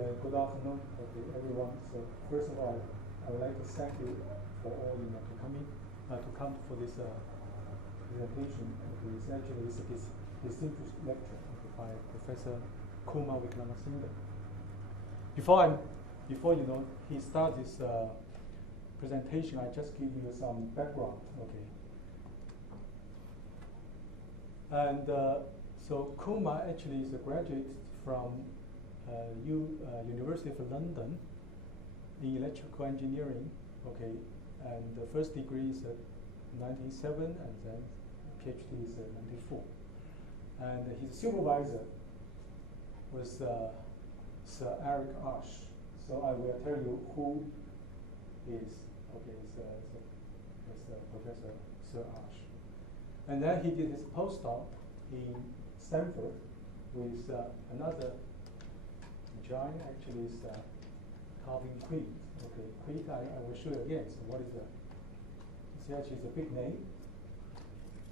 Good afternoon, okay, everyone. So first of all, I would like to thank you for all to come for this presentation. Okay, it's actually a distinguished lecture by Professor Kumar Wickramasinghe. Before he starts this presentation, I just give you some background. Okay, and so Kumar actually is a graduate from University of London in electrical engineering, okay, and the first degree is 1997 and then PhD is 94. And his supervisor was Sir Eric Ash. So I will tell you who is, okay, it's Professor Sir Ash. And then he did his postdoc in Stanford with another giant, actually is Kelvin. Okay, Queen I will show you again. So what is that? It's actually a big name.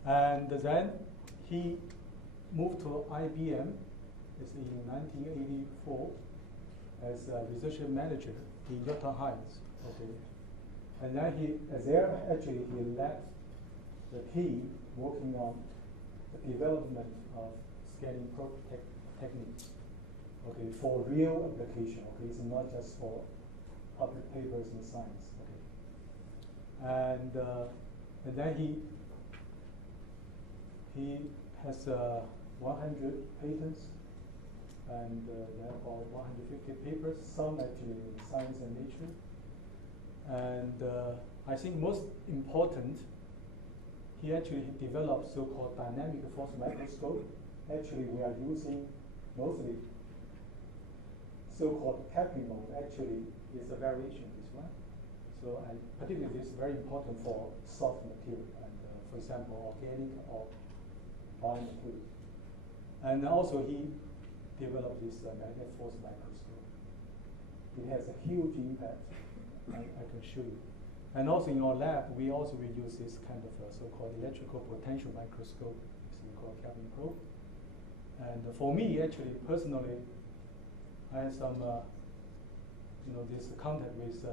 And then he moved to IBM. It's in 1984 as a research manager in Utah Heights. Okay, and then he led the team working on the development of scanning probe techniques. Okay, for real application. Okay, it's not just for public papers in science. Okay, and then he has 100 patents and there are about 150 papers. Some actually in Science and Nature. And I think most important, he actually developed so-called dynamic force microscope. Actually, we are using mostly so-called capping mode. Actually, is a variation of this one. So, particularly this is very important for soft material and, for example, organic or biomaterial. And also, he developed this magnetic force microscope. It has a huge impact. I can show you. And also in our lab, we also will use this kind of so-called electrical potential microscope, this we call Kelvin probe. And for me, actually, personally, I had some, this contact with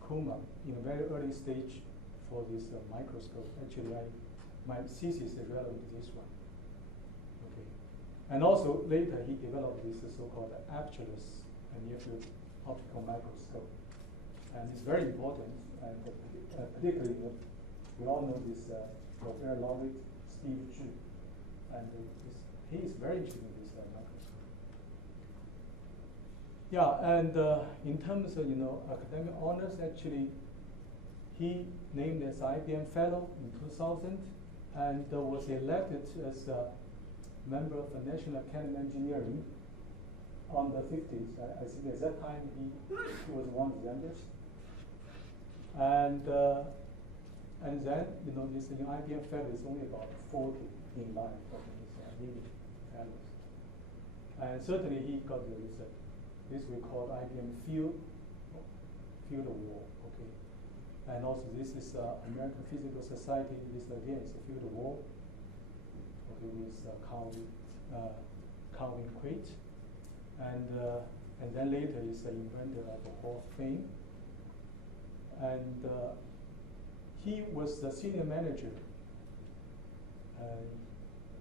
Kumar in a very early stage for this microscope. Actually, my thesis is relevant to this one. Okay, and also later he developed this so-called apertureless and near-field optical microscope, and it's very important. And particularly, we all know this Nobel laureate Steve Zhi, and he is very interested in this microscope. Yeah, and in terms of academic honors, actually, he named as IBM Fellow in 2000, and was elected as a member of the National Academy of Engineering on the 50s. I think at that time he was one of the youngest. And then this IBM Fellow is only about 40 in life of these living fellows. And certainly he got this we call IBM Field Award. Okay, and also this is American Physical Society. This again is a Field Award. Okay, with Kelvin Crate, and then later is the inventor of the Hall of Fame. And he was the senior manager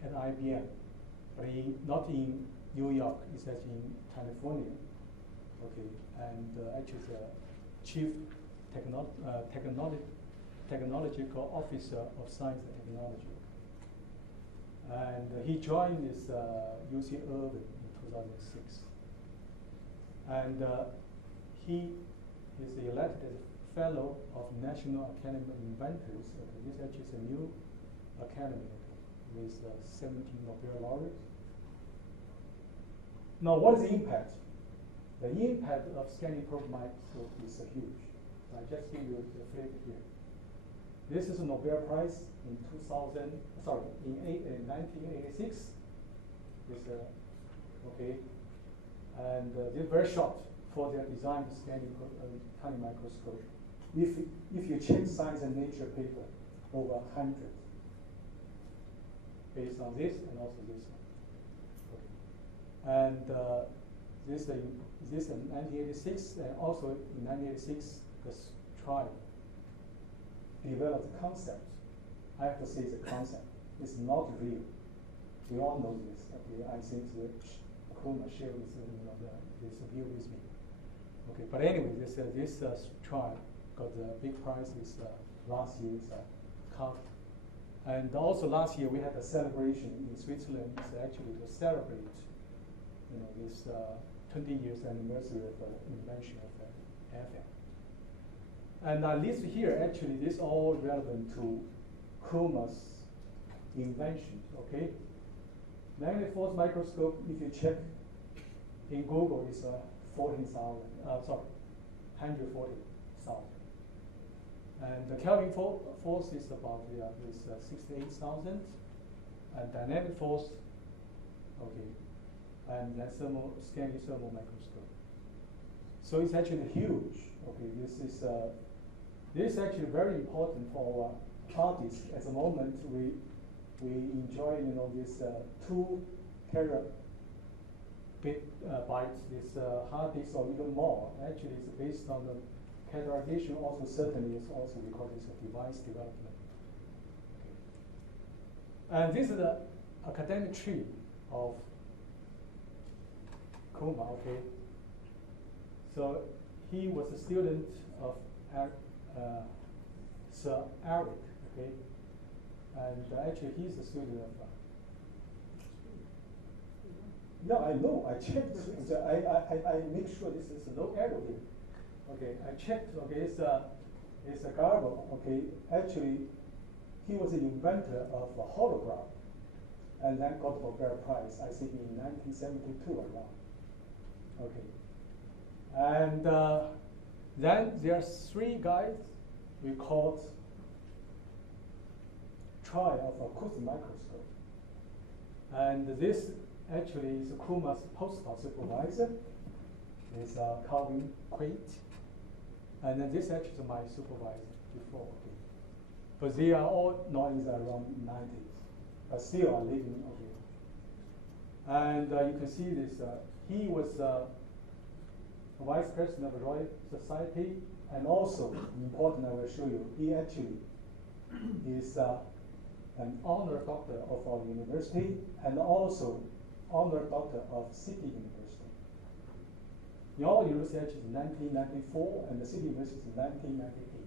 at IBM, but not in New York. It's actually in California. Okay, and actually the chief technological officer of science and technology. And he joined this UC Irvine in 2006. And he is elected as a fellow of National Academy of Inventors. Okay, this actually is a new academy with 17 Nobel laureates. Now, what is the impact? The impact of scanning probe microscope is huge. I just give you the flavor here. This is a Nobel Prize in 1986. Okay, and they're very short for their design scanning tiny microscope. If you check Science and Nature paper, over 100, based on this and also this one. Okay. And this in 1986, and also in 1986, the tribe developed a concept. I have to say it's a concept. It's not real. We all know this. Okay, I think Kumar shared this, this view with me. Okay, but anyway, this tribe got the big prize this last year's cup. And also last year we had a celebration in Switzerland. It's actually to celebrate, this 20 years anniversary of the invention of the FM. And I list here actually this all relevant to Kumar's invention. Okay, magnetic force microscope. If you check in Google, it's 140,000. And the Kelvin force is about 68,000, and dynamic force, okay, and then scanning thermal microscope. So it's actually huge. Okay, this is actually very important for our artists. At the moment, we enjoy this 2 terabytes, this hard disk or even more. Actually, it's based on the categorization. Also, certainly, it's also we call this a device development. Okay. And this is the academic tree of Kumar. Okay. So he was a student of Sir Eric. Okay. And actually, he's a student of. Yeah, I know. I checked. I make sure this is no error here. Okay, I checked. Okay, it's a garble. Okay, actually, he was an inventor of a hologram, and then got the Nobel Prize. I think in 1972 around. Okay, and then there are 3 guys we called try of acoustic microscope, and this actually is Kumar's postdoc supervisor. Is Kelvin. And then this actually is my supervisor before. Okay. But they are all now is around 90s, but still are living. Okay. And you can see this. He was vice president of the Royal Society, and also important. I will show you. He actually is an honor doctor of our university, and also honor doctor of City University. Your university actually is 1994, and the City University is 1998.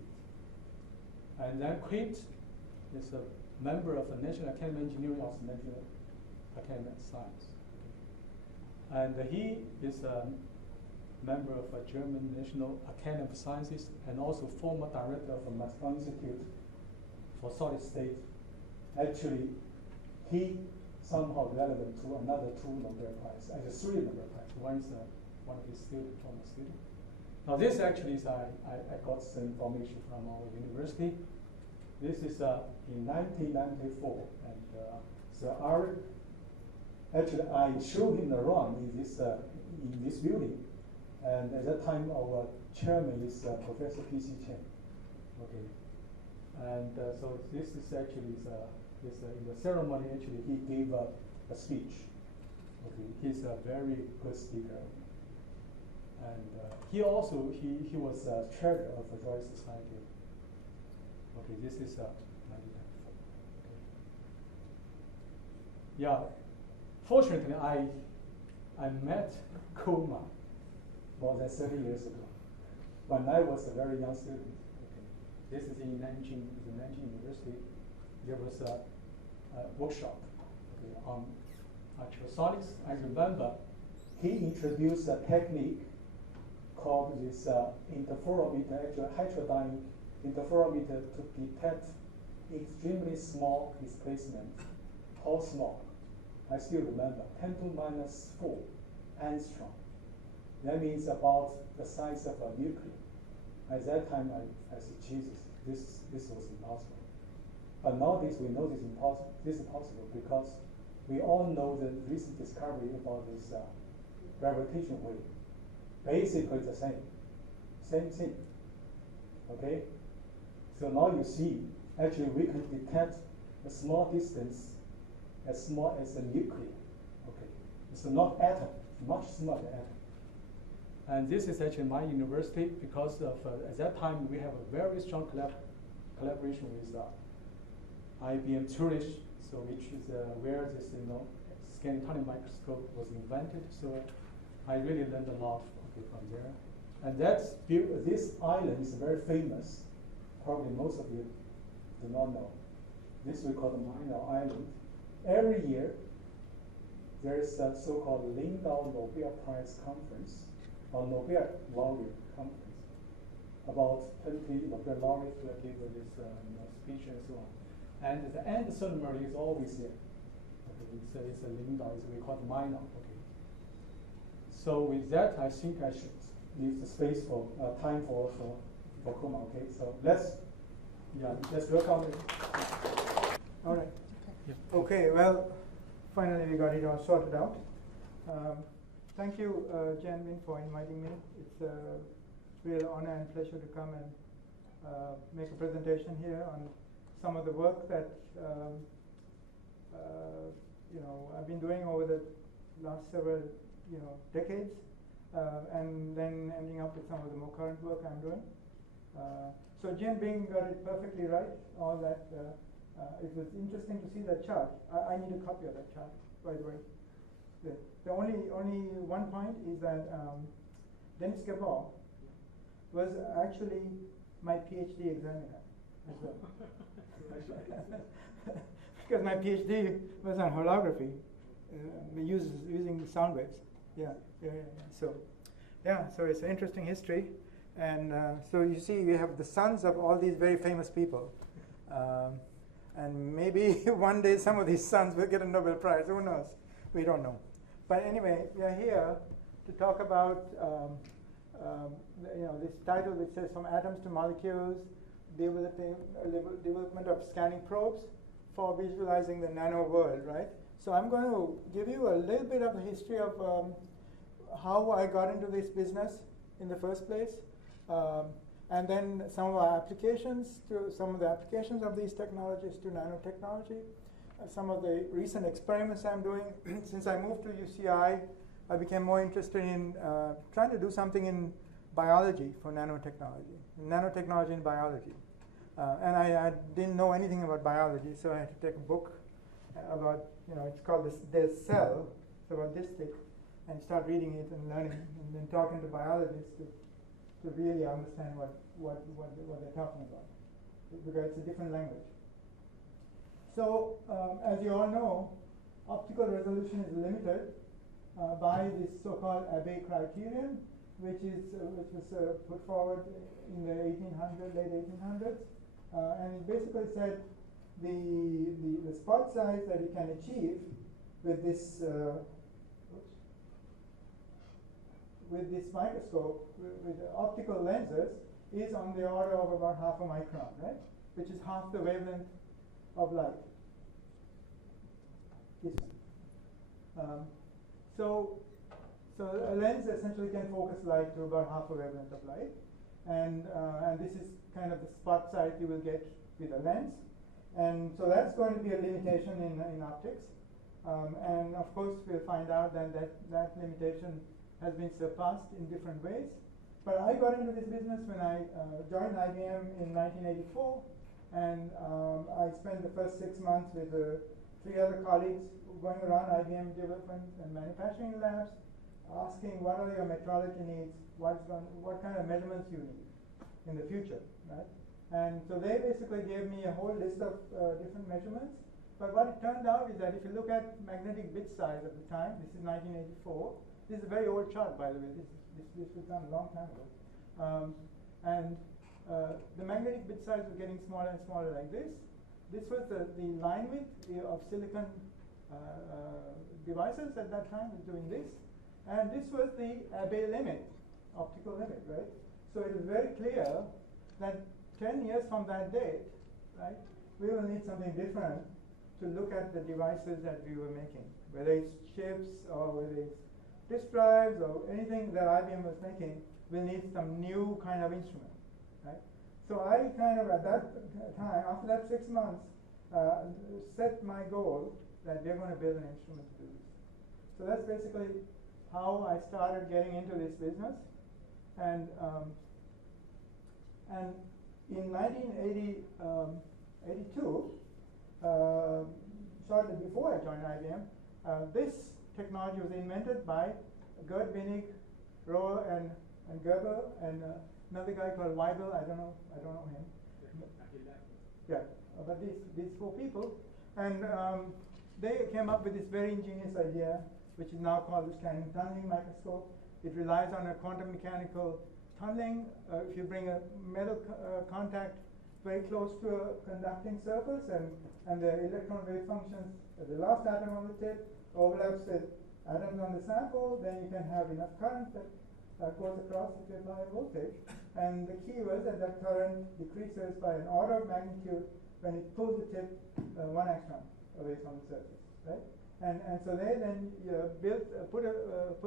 And then Quint is a member of the National Academy of Engineering, also National Academy of Science. And he is a member of the German National Academy of Sciences, and also former director of the Max-Planck Institute for Solid State. Actually, he somehow relevant to another 2 Nobel Prizes, actually 3 Nobel Prizes. One is one of his students, former student. Now this actually is, I got some information from our university. This is in 1994, and Sir Eric, actually I showed him around in this building, and at that time our chairman is Professor P.C. Chen. Okay, and so this is actually in the ceremony. Actually, he gave a speech. Okay, he's a very good speaker, and he also he was chair of the Royal Society. Okay, this is 1994. Okay. Yeah, fortunately, I met Kumar more than 30 years ago when I was a very young student. Okay. This is in Nanjing University. There was a workshop, okay, on ultrasonics. I remember he introduced a technique called this interferometer, actually heterodyne interferometer, to detect extremely small displacement. How small? I still remember, 10 to minus 4 angstrom. That means about the size of a nucleus. At that time, I said, Jesus, this was impossible. But nowadays, we know this is possible because we all know the recent discovery about this gravitation wave. Basically, the same thing. Okay? So now you see, actually, we can detect a small distance as small as a nucleus. Okay? It's not atom, much smaller than atom. And this is actually my university because of, at that time we have a very strong collaboration with IBM Zurich, so which is where this scanning tunnel microscope was invented. So I really learned a lot from there. And this island is very famous. Probably most of you do not know. This we call the Minor Island. Every year there is a so-called Lindau Nobel Prize Conference, or Nobel Laureate Conference. About 20 Nobel laureates will give this speech and so on. And the end ceremony is always there. Okay, it's a Lindau, we call it minor. Okay. So with that, I think I should leave the space for time for Kumar. Okay, so let's welcome it. All right. Yeah. Okay. Well, finally we got it all sorted out. Thank you, Janvin, for inviting me. It's a real honor and pleasure to come and make a presentation here on some of the work that I've been doing over the last several decades, and then ending up with some of the more current work I'm doing. So Janvin got it perfectly right. All that it was interesting to see that chart. I need a copy of that chart, by the way. The only one point is that Dennis Gabor was actually my PhD examiner as well. Because my PhD was on holography, using sound waves. So it's an interesting history. And so you see, we have the sons of all these very famous people. And maybe one day some of these sons will get a Nobel Prize. Who knows? We don't know. But anyway, we are here to talk about this title which says From Atoms to Molecules, Development of Scanning Probes for Visualizing the Nanoworld, right? So I'm going to give you a little bit of the history of how I got into this business in the first place, and then some of our applications, some of the applications of these technologies to nanotechnology, some of the recent experiments I'm doing. Since I moved to UCI, I became more interested in trying to do something in biology for nanotechnology in biology. And I didn't know anything about biology, so I had to take a book about, it's called The Cell, it's about this thick, and start reading it and learning, and then talking to biologists to really understand what they're talking about, because it's a different language. So, as you all know, optical resolution is limited by this so-called Abbe criterion, which was put forward in the late 1800s, and it basically said the spot size that you can achieve with this microscope with optical lenses is on the order of about half a micron, right? Which is half the wavelength of light. So a lens essentially can focus light to about half a wavelength of light, and this is kind of the spot size you will get with a lens, and so that's going to be a limitation in optics, and of course we'll find out that limitation has been surpassed in different ways. But I got into this business when I joined IBM in 1984, and I spent the first 6 months with 3 other colleagues going around IBM development and manufacturing labs, asking what are your metrology needs, what kind of measurements you need in the future, right? And so they basically gave me a whole list of different measurements. But what it turned out is that if you look at magnetic bit size at the time, this is 1984. This is a very old chart, by the way. This was done a long time ago. The magnetic bit size was getting smaller and smaller like this. This was the line width of silicon devices at that time, was doing this. And this was the Abbe limit, optical limit, right? So it is very clear that 10 years from that date, right, we will need something different to look at the devices that we were making, whether it's chips or whether it's disk drives or anything that IBM was making. We'll need some new kind of instrument, right? So I kind of, at that time, after that 6 months, set my goal that we're going to build an instrument to do this. So that's basically how I started getting into this business. And in 1982, shortly before I joined IBM, this technology was invented by Gerd Binnig, Rohr, and Gerber, and another guy called Weibel. I don't know him. Yeah, but these four people, and they came up with this very ingenious idea, which is now called the scanning tunneling microscope. It relies on a quantum mechanical tunneling. If you bring a metal contact very close to a conducting surface, and the electron wave functions at the last atom on the tip overlaps with atoms on the sample, then you can have enough current that goes across if you apply a voltage. And the key was that current decreases by an order of magnitude when it pulls the tip 1 angstrom away from the surface, right? And so they then put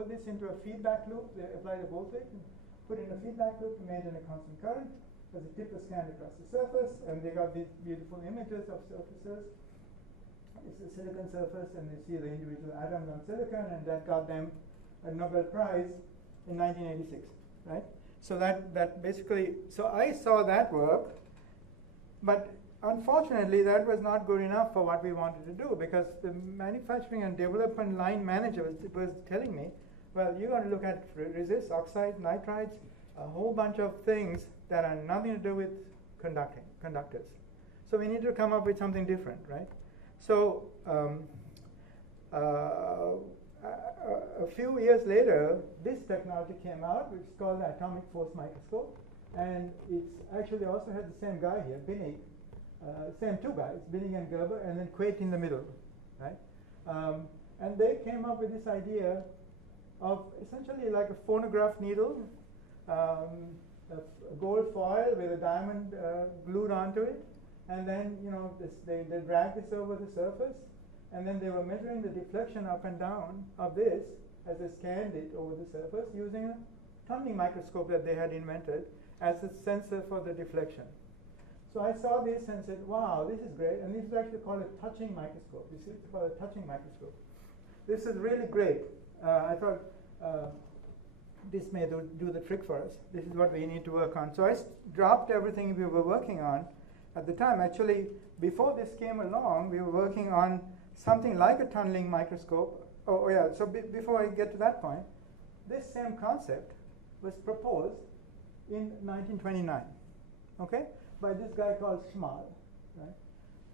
this into a feedback loop. They applied a voltage and put in a feedback loop to maintain a constant current as the tip was scanned across the surface, and they got these beautiful images of surfaces. It's a silicon surface, and they see the individual atoms on silicon, and that got them a Nobel Prize in 1986, right? So that basically, so I saw that work, but unfortunately that was not good enough for what we wanted to do, because the manufacturing and development line manager was telling me, well, you're going to look at resists, oxides, nitrides, a whole bunch of things that are nothing to do with conductors. So we need to come up with something different, right? So a few years later, this technology came out, which is called the atomic force microscope, and it's actually also had the same guy here, Binnig, same two guys, Binnig and Gerber, and then Quate in the middle, right? And they came up with this idea of essentially like a phonograph needle, a gold foil with a diamond glued onto it, and then they drag this over the surface, and then they were measuring the deflection up and down of this as they scanned it over the surface using a tunneling microscope that they had invented as a sensor for the deflection. So I saw this and said, wow, this is great, and this is actually called a touching microscope. You see, it's called a touching microscope. This is really great. I thought this may do the trick for us. This is what we need to work on. So I dropped everything we were working on at the time. Actually, before this came along, we were working on something like a tunneling microscope. Oh yeah, so before I get to that point, this same concept was proposed in 1929, okay, by this guy called Schmal, right?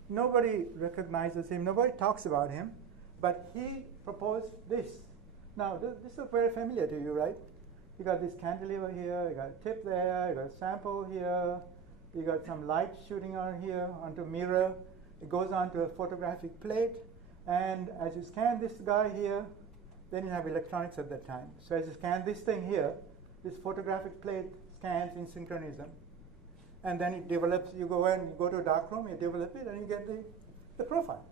Nobody recognizes him, nobody talks about him, but he proposed this. Now, this is very familiar to you, right? You got this cantilever here, you got a tip there, you got a sample here, you got some light shooting on here onto a mirror. It goes onto a photographic plate, and as you scan this guy here, then you have electronics at that time. So as you scan this thing here, this photographic plate scans in synchronism, and then it develops. You go and you go to a dark room, you develop it, and you get the profile.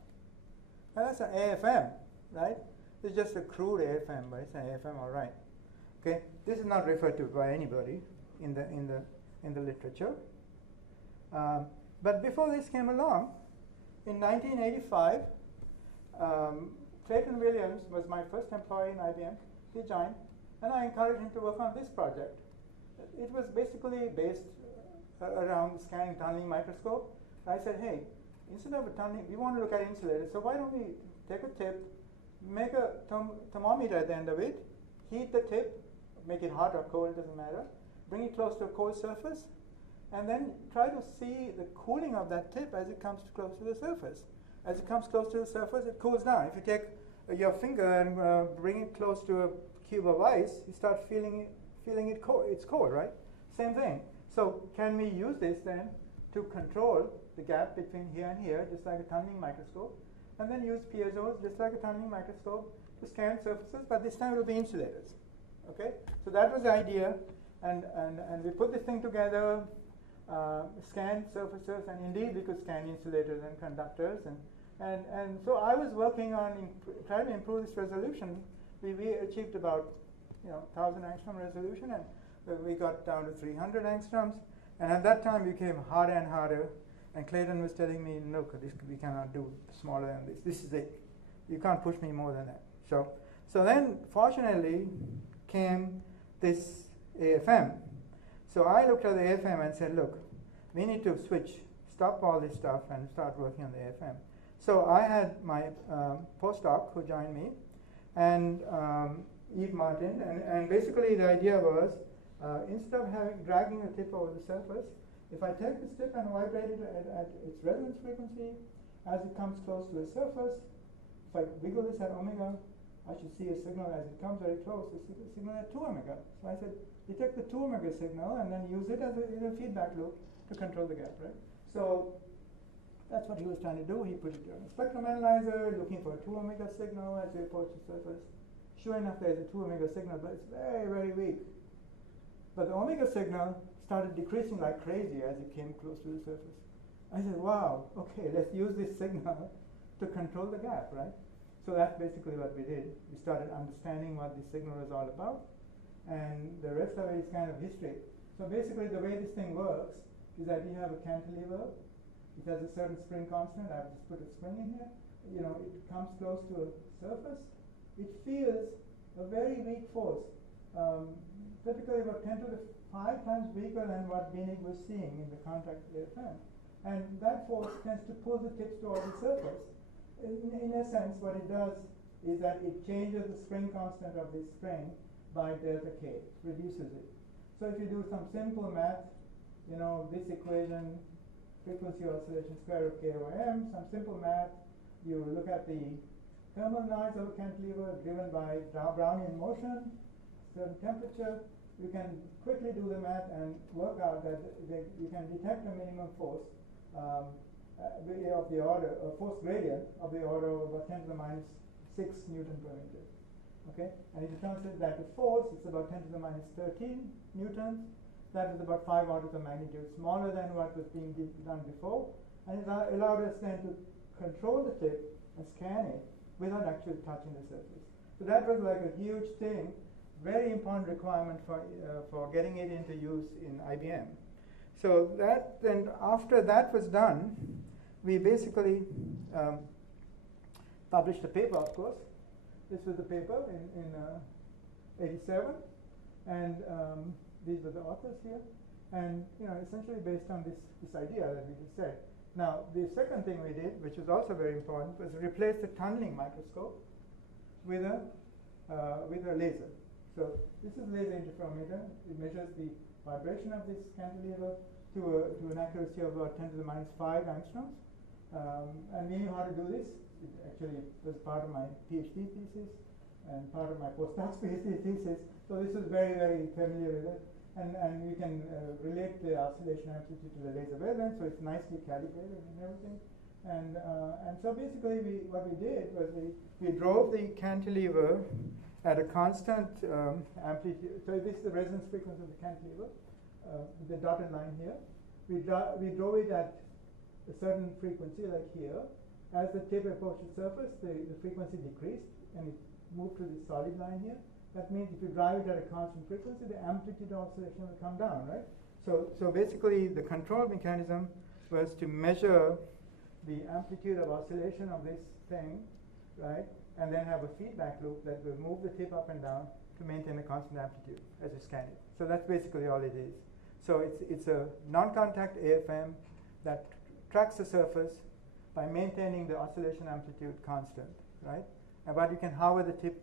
And that's an AFM, right? It's just a crude AFM, but it's an AFM, all right. Okay, this is not referred to by anybody in the literature. But before this came along, in 1985, Clayton Williams was my first employee in IBM. He joined, and I encouraged him to work on this project. It was basically based around the scanning tunneling microscope. I said, hey, instead of a tunneling, we want to look at insulators, so why don't we take a tip, make a thermometer at the end of it, heat the tip, make it hot or cold, doesn't matter, bring it close to a cold surface, and then try to see the cooling of that tip as it comes close to the surface. As it comes close to the surface, it cools down. If you take your finger and bring it close to a cube of ice, you start feeling it cold. It's cold, right? Same thing. So can we use this then to control the gap between here and here, just like a tunneling microscope, and then use piezo's, just like a tunneling microscope, to scan surfaces, but this time it will be insulators. Okay? So that was the idea, and we put this thing together, scanned surfaces, and indeed we could scan insulators and conductors, and so I was working on trying to improve this resolution. We achieved about 1,000 angstrom resolution, and we got down to 300 angstroms, and at that time it became harder and harder. And Clayton was telling me, look, we cannot do smaller than this. This is it. You can't push me more than that. So then, fortunately, came this AFM. So I looked at the AFM and said, look, we need to stop all this stuff and start working on the AFM. So I had my postdoc who joined me, and Eve Martin, and basically the idea was, instead of dragging the tip over the surface, if I take this tip and vibrate it at its resonance frequency, as it comes close to the surface, if I wiggle this at omega, I should see a signal as it comes very close, a signal at 2 omega. So I said, detect the 2 omega signal and then use it as a feedback loop to control the gap, right? So that's what he was trying to do. He put it on a spectrum analyzer, looking for a 2 omega signal as we approach the surface. Sure enough, there's a 2 omega signal, but it's very, very weak. But the omega signal started decreasing like crazy as it came close to the surface. I said, wow, okay, let's use this signal to control the gap, right? So that's basically what we did. We started understanding what this signal is all about, and the rest of it is kind of history. So basically the way this thing works is that you have a cantilever. It has a certain spring constant. I've just put a spring in here. You know, it comes close to a surface. It feels a very weak force, typically about 10 to the 5 times weaker than what Binig was seeing in the contact AFM. And that force tends to pull the tips toward the surface. In a sense, what it does is that it changes the spring constant of this spring by delta K, reduces it. So if you do some simple math, you know, this equation, frequency oscillation square root K over M, some simple math, you look at the thermal noise of a cantilever driven by Brownian motion, certain temperature, you can quickly do the math and work out that you can detect a minimum force of the order, a force gradient of the order of about 10 to the minus 6 Newton per meter. Okay? And it turns out that the force is about 10 to the minus 13 newtons. That is about 5 orders of magnitude smaller than what was being done before. And it allowed us then to control the tip and scan it without actually touching the surface. So that was like a huge thing, very important requirement for getting it into use in IBM. So that then, after that was done, we basically published a paper, of course. This was the paper in 87, and these were the authors here. And you know, essentially based on this idea that we just said. Now, the second thing we did, which was also very important, was replace the tunneling microscope with a laser. So this is a laser interferometer. It measures the vibration of this cantilever to an accuracy of about 10 to the minus 5 angstroms. And we knew how to do this. It actually was part of my PhD thesis and part of my postdoc's PhD thesis. So this was very, very familiar with it. And we can relate the oscillation amplitude to the laser wavelength, so it's nicely calibrated and everything. And so basically what we did was we drove the cantilever at a constant amplitude. So this is the resonance frequency of the cantilever, the dotted line here. We drove it at a certain frequency, like here. As the tip approached the surface, the frequency decreased, and it moved to the solid line here. That means if you drive it at a constant frequency, the amplitude of oscillation will come down, right? So basically, the control mechanism was to measure the amplitude of oscillation of this thing, right? And then have a feedback loop that will move the tip up and down to maintain a constant amplitude as you scan it. So that's basically all it is. So it's a non-contact AFM that tracks the surface by maintaining the oscillation amplitude constant, right? But you can hover the tip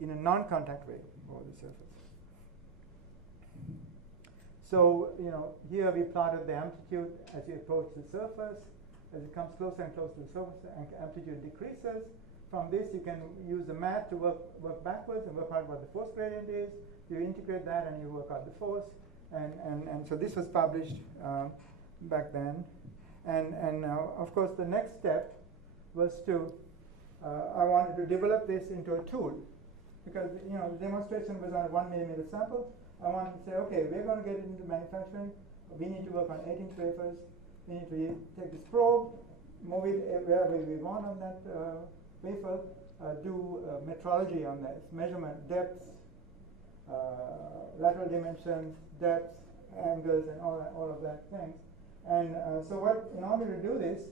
in a non-contact way over the surface. So, you know, here we plotted the amplitude as you approach the surface. As it comes closer and closer to the surface, amplitude decreases. From this, you can use the math to work backwards and work out what the force gradient is. You integrate that and you work out the force. And so this was published back then. And of course, the next step was to, I wanted to develop this into a tool. Because, you know, the demonstration was on a 1 millimeter sample. I wanted to say, okay, we're going to get it into manufacturing. We need to work on 8-inch wafers. We need to take this probe, move it wherever we want on that wafer, do metrology on this, measurement, depths, lateral dimensions, depths, angles, and all of that things. And so in order to do this,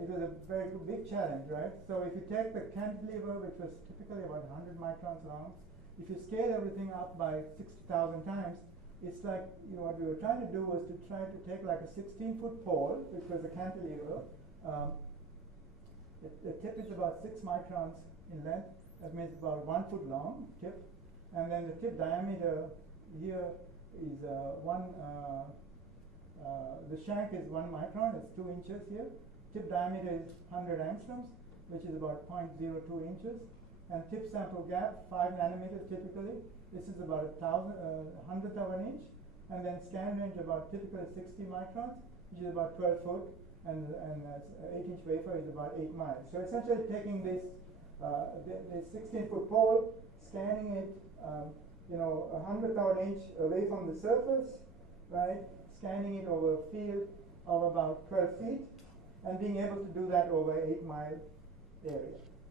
it was a very big challenge, right? So if you take the cantilever, which was typically about 100 microns long, if you scale everything up by 60,000 times, it's like, what we were trying to do was to try to take like a 16-foot pole, which was a cantilever. The tip is about 6 microns in length. That means about 1 foot long tip. And then the tip diameter here is the shank is 1 micron, it's 2 inches here. Tip diameter is 100 angstroms, which is about 0.02 inches. And tip sample gap, 5 nanometers typically. This is about 100th of an inch. And then scan range about typically 60 microns, which is about 12 foot. And 8-inch wafer is about 8 miles. So essentially taking this 16-foot pole, scanning it, 100th of an inch away from the surface, right? Scanning it over a field of about 12 feet, and being able to do that over 8-mile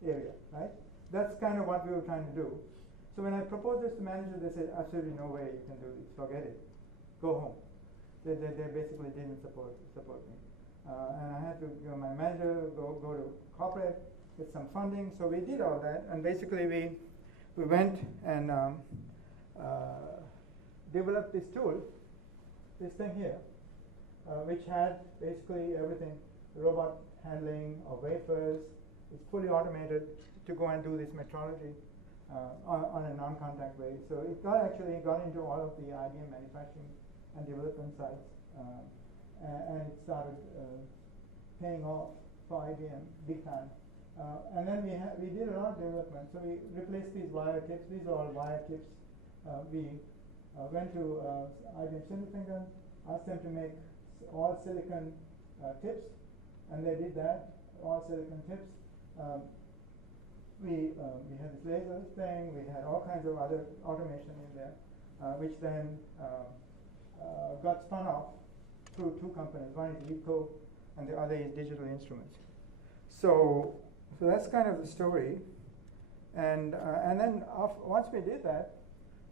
area, right? That's kind of what we were trying to do. So when I proposed this to managers, they said, absolutely no way you can do this. Forget it. Go home. They basically didn't support me. And I had to, my manager, go to corporate, get some funding. So we did all that, and basically we went and developed this tool, this thing here, which had basically everything, robot handling of wafers. It's fully automated to go and do this metrology on a non-contact way. So it actually got into all of the IBM manufacturing and development sites, and it started paying off for IBM big time. And then we did a lot of development. So we replaced these wire tips. These are all wire tips. We went to IBM Sindelfingen, asked them to make all silicon tips, and they did that, all silicon tips. We had this laser thing. We had all kinds of other automation in there, which then got spun off through 2 companies. One is Eco, and the other is Digital Instruments. So that's kind of the story. And then once we did that,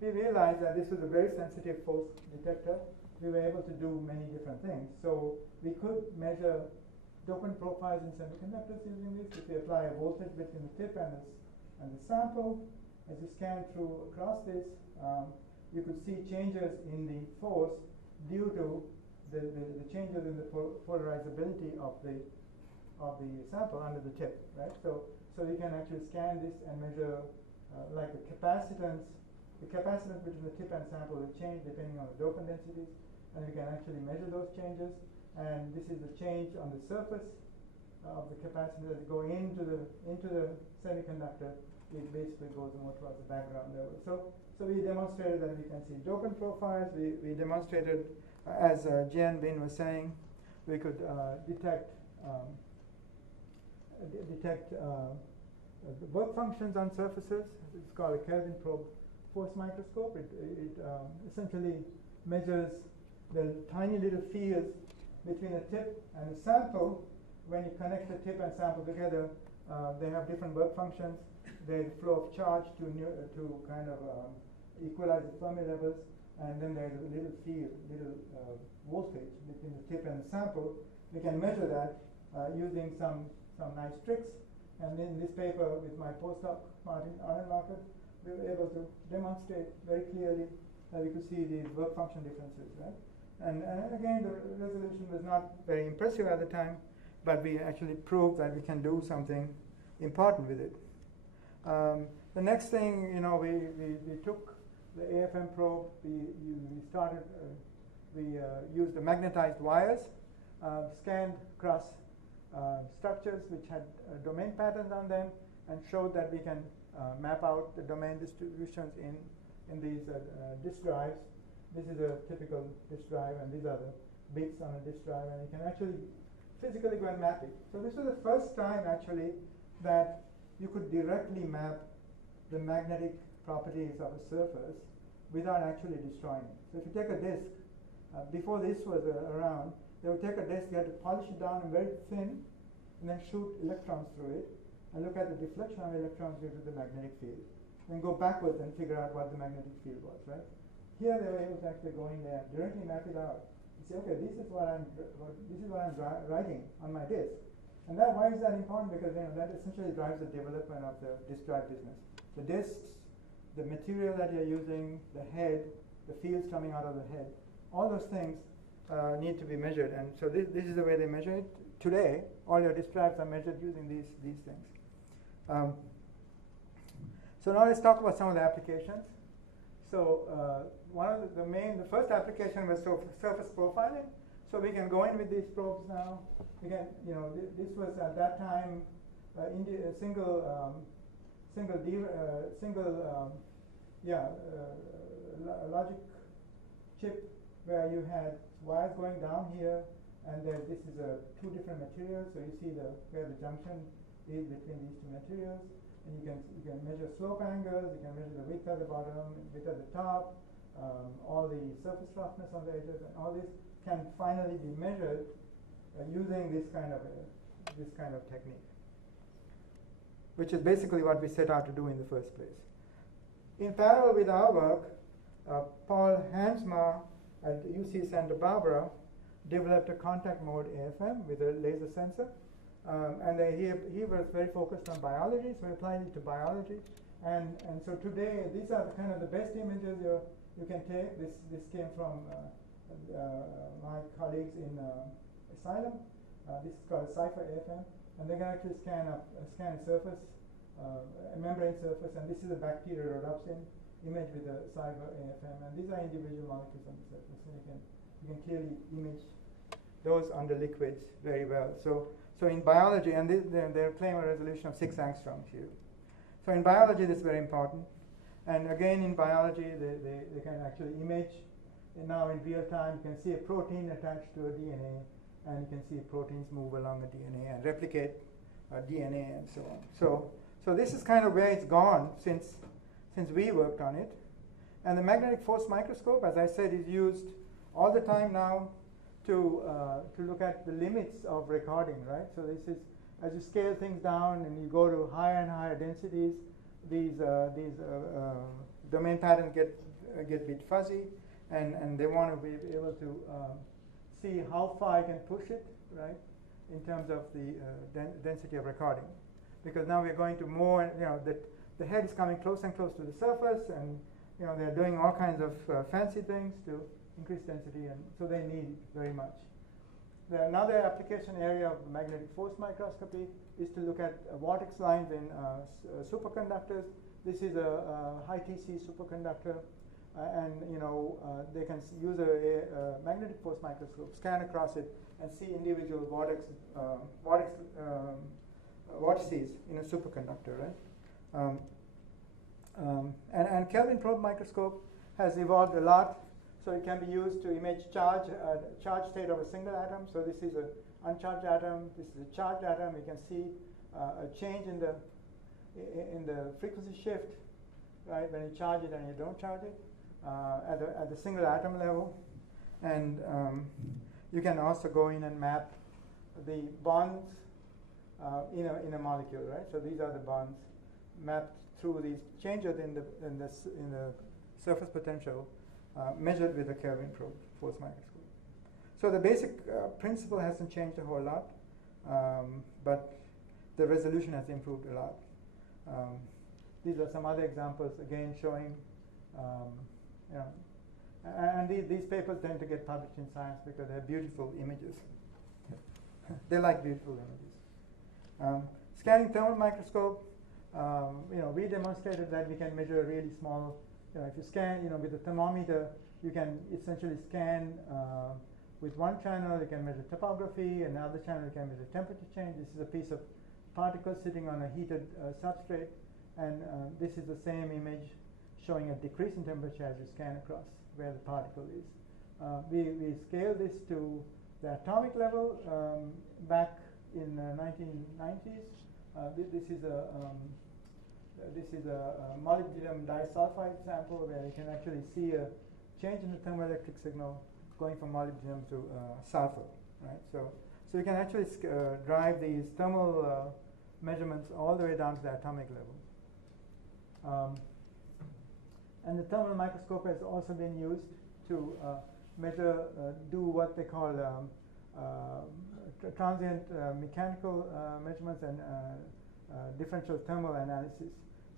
we realized that this was a very sensitive force detector. We were able to do many different things. So we could measure dopant profiles in semiconductors using this. If we apply a voltage between the tip and the sample, as you scan through across this, you could see changes in the force due to the changes in the polarizability of the sample under the tip, right? So we can actually scan this and measure like the capacitance between the tip and sample will change depending on the dopant densities, and we can actually measure those changes. And this is the change on the surface of the capacitor as you go into the semiconductor. It basically goes more towards the background level. So we demonstrated that we can see dopant profiles. We demonstrated, as Jian Bin was saying, we could detect the work functions on surfaces. It's called a Kelvin probe force microscope. It essentially measures the tiny little fields between the tip and the sample. When you connect the tip and sample together, they have different work functions. There's flow of charge to kind of equalize the Fermi levels, and then there's a little field, voltage between the tip and the sample. We can measure that using some nice tricks. And in this paper with my postdoc, Martin Arnenmacher, we were able to demonstrate very clearly that we could see these work function differences, right? And again, the resolution was not very impressive at the time, but we actually proved that we can do something important with it. The next thing, we took the AFM probe. We used the magnetized wires, scanned across structures which had domain patterns on them, and showed that we can map out the domain distributions in these disk drives. This is a typical disk drive, and these are the bits on a disk drive, and you can actually physically go and map it. So this was the first time actually that you could directly map the magnetic properties of a surface without actually destroying it. So if you take a disk, before this was around, they would take a disk, you had to polish it down and very thin, and then shoot electrons through it, and look at the deflection of electrons due to the magnetic field. Then go backwards and figure out what the magnetic field was, right? Here they were able to actually go in there and directly map it out. You say, okay, this is what I'm writing on my disk. And why is that important? Because that essentially drives the development of the disk drive business. The disks the material that you're using, the head, the fields coming out of the head, all those things need to be measured. And so this is the way they measure it. Today, all your disk drives are measured using these things. So now let's talk about some of the applications. So one of the first application was surface profiling. So we can go in with these probes now. We can, this was at that time logic chip where you had wires going down here, and then this is two different materials. So you see where the junction is between these two materials, and you can measure slope angles. You can measure the width at the bottom, width at the top, all the surface roughness on the edges, and all this can finally be measured using this kind of technique, which is basically what we set out to do in the first place. In parallel with our work, Paul Hansma at UC Santa Barbara developed a contact mode AFM with a laser sensor, and he was very focused on biology, so he applied it to biology. And so today, these are kind of the best images you can take. This came from my colleagues in Asylum. This is called a Cypher AFM, and they can actually scan a surface, a membrane surface, and this is a bacterial rhodopsin image with a Cypher AFM, and these are individual molecules on the surface, so you can clearly image those under liquids very well. So in biology, and they're claiming a resolution of 6 angstroms here. So in biology, this is very important. And again, in biology, they can actually image. And now in real time, you can see a protein attached to a DNA, and you can see proteins move along a DNA and replicate DNA and so on. So this is kind of where it's gone since we worked on it. And the magnetic force microscope, as I said, is used all the time now to look at the limits of recording, right? So this is, as you scale things down and you go to higher and higher densities, these domain patterns get a bit fuzzy, and they want to be able to see how far you can push it, right, in terms of the density of recording. Because now we're going to more, the head is coming close and close to the surface, and they're doing all kinds of fancy things to increase density, and so they need it very much. Another application area of magnetic force microscopy is to look at vortex lines in superconductors. This is a high TC superconductor, and they can use a magnetic force microscope, scan across it, and see individual vortices in a superconductor, right? And Kelvin probe microscope has evolved a lot. So it can be used to image charge state of a single atom. So this is an uncharged atom. This is a charged atom. You can see a change in the frequency shift, right, when you charge it and you don't charge it at the single atom level. And you can also go in and map the bonds in a molecule, right? So these are the bonds mapped through these changes in the surface potential. Measured with a Kelvin probe force microscope. So the basic principle hasn't changed a whole lot, but the resolution has improved a lot. These are some other examples, again showing, and these papers tend to get published in Science because they're beautiful images. They like beautiful images. Scanning thermal microscope, we demonstrated that we can measure really small. If you scan, with a thermometer, you can essentially scan with one channel. You can measure topography, and another channel you can measure temperature change. This is a piece of particles sitting on a heated substrate, and this is the same image showing a decrease in temperature as you scan across where the particle is. We scaled this to the atomic level back in 1990s. This is a molybdenum disulfide sample where you can actually see a change in the thermoelectric signal going from molybdenum to sulfur, right? So you can actually drive these thermal measurements all the way down to the atomic level. And the thermal microscope has also been used to measure, do what they call transient mechanical measurements and differential thermal analysis.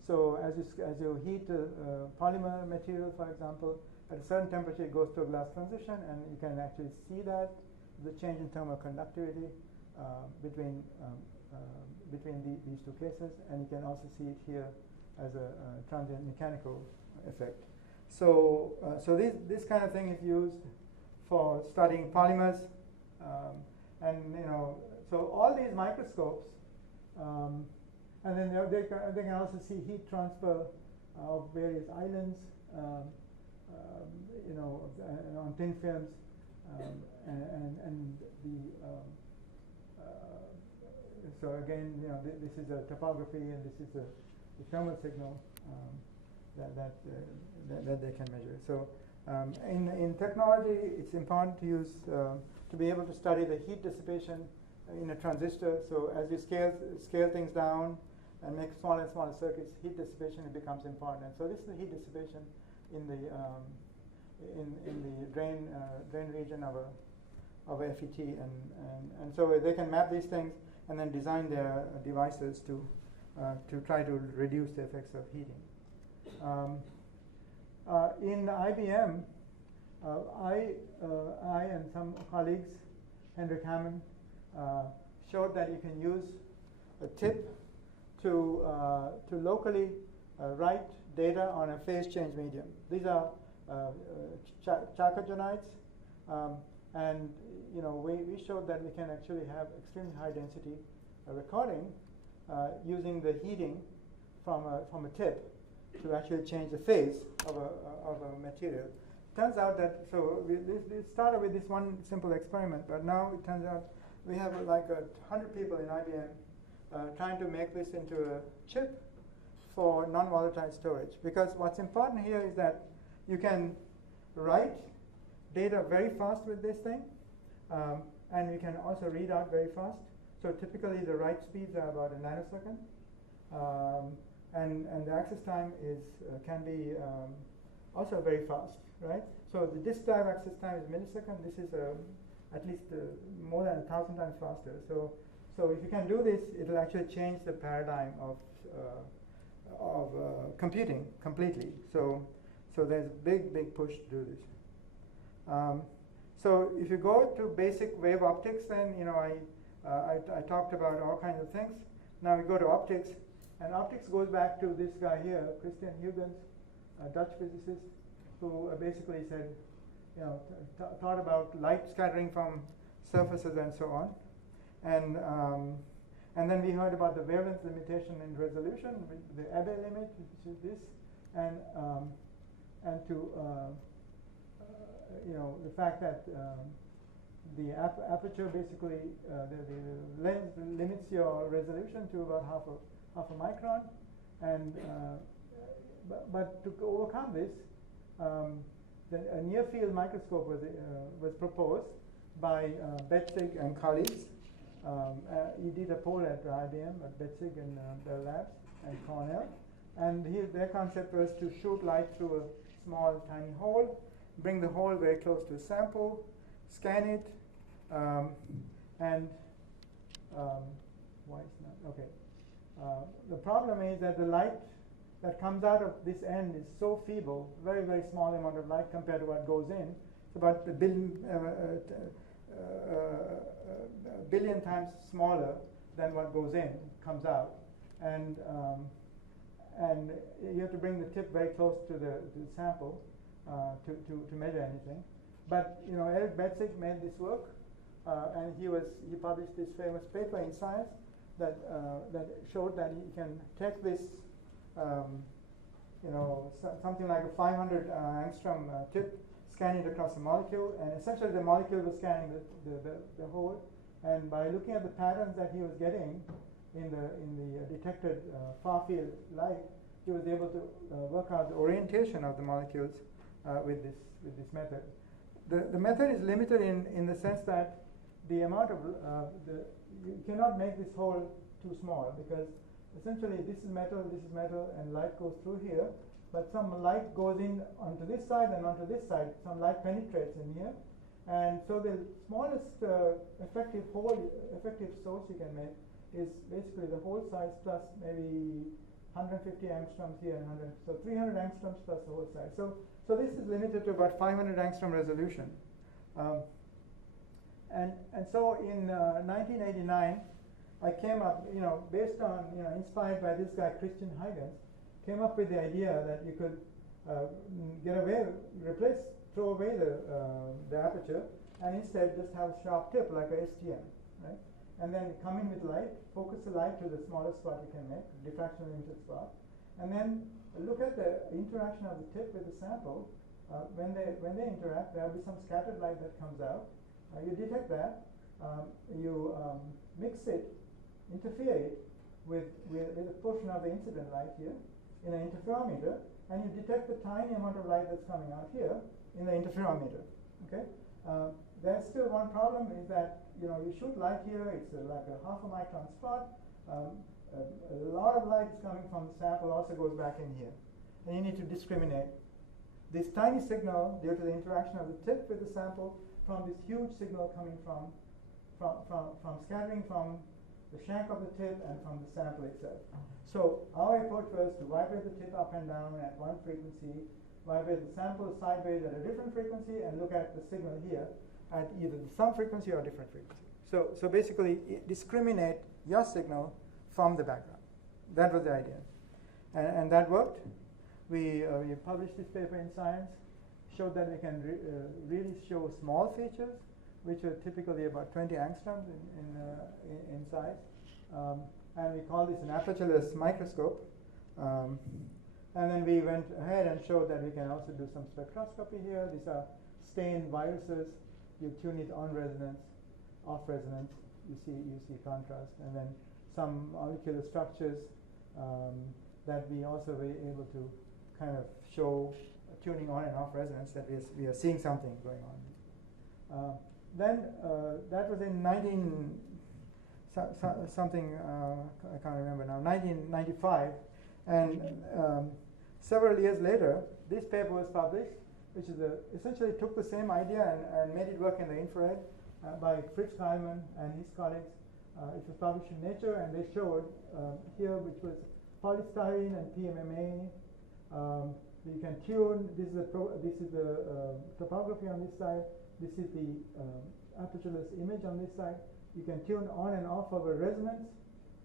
So as you heat polymer material, for example, at a certain temperature it goes to a glass transition, and you can actually see that the change in thermal conductivity between these two cases, and you can also see it here as a transient mechanical effect. So this kind of thing is used for studying polymers, and so all these microscopes, and then they can also see heat transfer of various islands, on thin films, and the so again, this is a topography, and this is the thermal signal that they can measure. So in technology, it's important to use to be able to study the heat dissipation in a transistor. So as you scale things down and make smaller and smaller circuits, heat dissipation becomes important. And so this is the heat dissipation in the drain region of a FET, and so they can map these things and then design their devices to try to reduce the effects of heating. In IBM, I and some colleagues, Hendrik Hammond, showed that you can use a tip to locally write data on a phase change medium. These are chalcogenides, and we showed that we can actually have extremely high density recording using the heating from a tip to actually change the phase of a material. Turns out that this started with this one simple experiment, but now it turns out we have like 100 people in IBM trying to make this into a chip for non-volatile storage. Because what's important here is that you can write data very fast with this thing, and you can also read out very fast. So typically the write speeds are about a nanosecond, and the access time can be also very fast, right? So the disk drive access time is millisecond. This is at least more than 1,000 times faster. So if you can do this, it will actually change the paradigm of computing completely. So there's a big push to do this. So if you go to basic wave optics, then I talked about all kinds of things. Now we go to optics, and optics goes back to this guy here, Christian Huygens, a Dutch physicist, who basically said, thought about light scattering from surfaces and so on, and then we heard about the wavelength limitation in resolution, the Abbe limit, which is this, and to the fact that the aperture basically the lens limits your resolution to about half a micron, and but to overcome this, a near field microscope was proposed by Betzig and colleagues. He did a poll at IBM, at Betzig and their labs, and Cornell. And their concept was to shoot light through a small, tiny hole, bring the hole very close to a sample, scan it, and why is not? Okay. The problem is that the light that comes out of this end is so feeble, very, very small amount of light compared to what goes in. It's about a billion times smaller than what goes in, comes out. And you have to bring the tip very close to the sample to measure anything. But Eric Betzig made this work, and he published this famous paper in Science that showed that he can take this something like a 500 angstrom tip, scan it across a molecule, and essentially the molecule was scanning the hole. And by looking at the patterns that he was getting in the detected far field light, he was able to work out the orientation of the molecules with this method. The method is limited in the sense that the amount of you cannot make this hole too small, because essentially this is metal, and light goes through here, but some light goes in onto this side and onto this side. Some light penetrates in here, and so the smallest effective source you can make is basically the hole size plus maybe 150 angstroms here and 100, so 300 angstroms plus the whole size. So this is limited to about 500 angstrom resolution. And so in 1989, I came up, based on, inspired by this guy, Christian Huygens, came up with the idea that you could throw away the aperture, and instead just have a sharp tip like a STM, right? And then come in with light, focus the light to the smallest spot you can make, diffraction limited spot, and then look at the interaction of the tip with the sample. When they interact, there will be some scattered light that comes out. You detect that, you mix it, interfere it with a portion of the incident light here in an interferometer, and you detect the tiny amount of light that's coming out here in the interferometer. Okay. There's still one problem is that you shoot light here. It's like a half a micron spot. A lot of light is coming from the sample, also goes back in here, and you need to discriminate this tiny signal due to the interaction of the tip with the sample from this huge signal coming from scattering from the shank of the tip and from the sample itself. So our approach was to vibrate the tip up and down at one frequency, vibrate the sample sideways at a different frequency, and look at the signal here at either some frequency or different frequency. So basically discriminate your signal from the background. That was the idea. And that worked. We published this paper in Science, showed that we can really show small features, which are typically about 20 angstroms in size. And we call this an apertureless microscope. And then we went ahead and showed that we can also do some spectroscopy here. These are stained viruses. You tune it on resonance, off resonance. You see contrast, and then some molecular structures that we also were able to kind of show tuning on and off resonance, that we are seeing something going on. Then that was in 1995, and several years later, this paper was published, which is essentially took the same idea and made it work in the infrared by Fritz Kelvin and his colleagues. It was published in Nature, and they showed here, which was polystyrene and PMMA. You can tune. This is the topography on this side. This is the apertureless image on this side. You can tune on and off of a resonance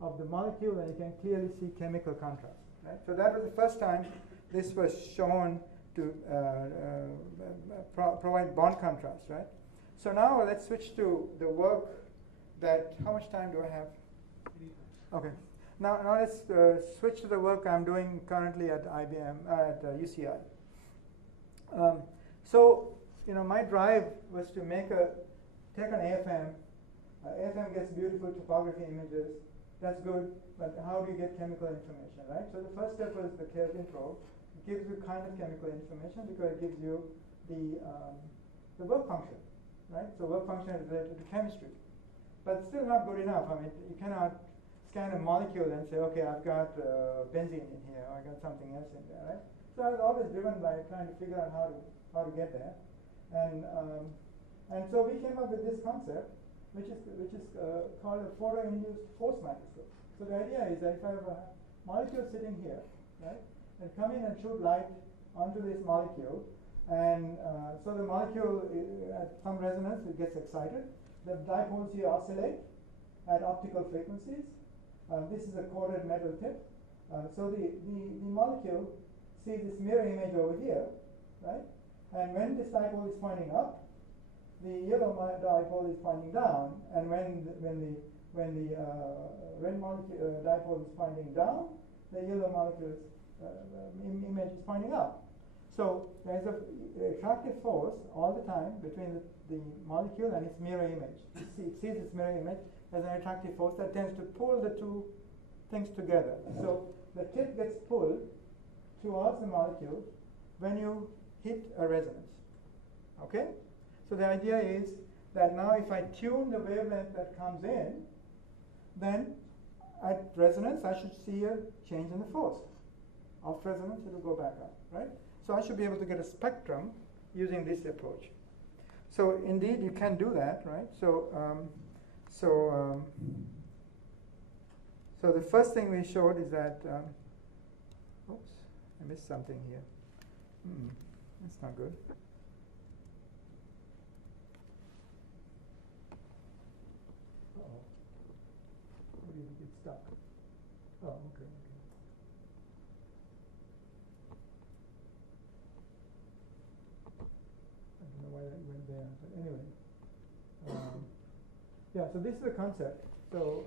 of the molecule, and you can clearly see chemical contrast. Right? So that was the first time this was shown to provide bond contrast. Right? So now let's switch to the work that. How much time do I have? Okay. Now let's switch to the work I'm doing currently at IBM at UCI. So my drive was to take an AFM. AFM gets beautiful topography images. That's good, but how do you get chemical information, right? So the first step was the Kelvin probe. It gives you kind of chemical information because it gives you the work function, right? So work function is related to chemistry, but it's still not good enough. I mean, you cannot scan a molecule and say, okay, I've got benzene in here, or I got something else in there, right? So I was always driven by trying to figure out how to get there, and so we came up with this concept, which is called a photo-induced force microscope. So the idea is that if I have a molecule sitting here, right, and come in and shoot light onto this molecule, and so the molecule at some resonance it gets excited. The dipoles here oscillate at optical frequencies. This is a coated metal tip. So the molecule sees this mirror image over here, right? And when this dipole is pointing up, the yellow dipole is pointing down, and when the red molecule dipole is pointing down, the yellow molecule image is pointing up. So there is an attractive force all the time between the molecule and its mirror image. It sees its mirror image as an attractive force that tends to pull the two things together. So the tip gets pulled towards the molecule when you hit a resonance. Okay? So the idea is that now if I tune the wavelength that comes in, then at resonance I should see a change in the force. Off resonance it will go back up, right? So I should be able to get a spectrum using this approach. So indeed you can do that, right? So the first thing we showed is that Oops, I missed something here. That's not good. Uh-oh. Where did it get stuck? Oh, okay. I don't know why that went there, but anyway. Yeah, so this is the concept. So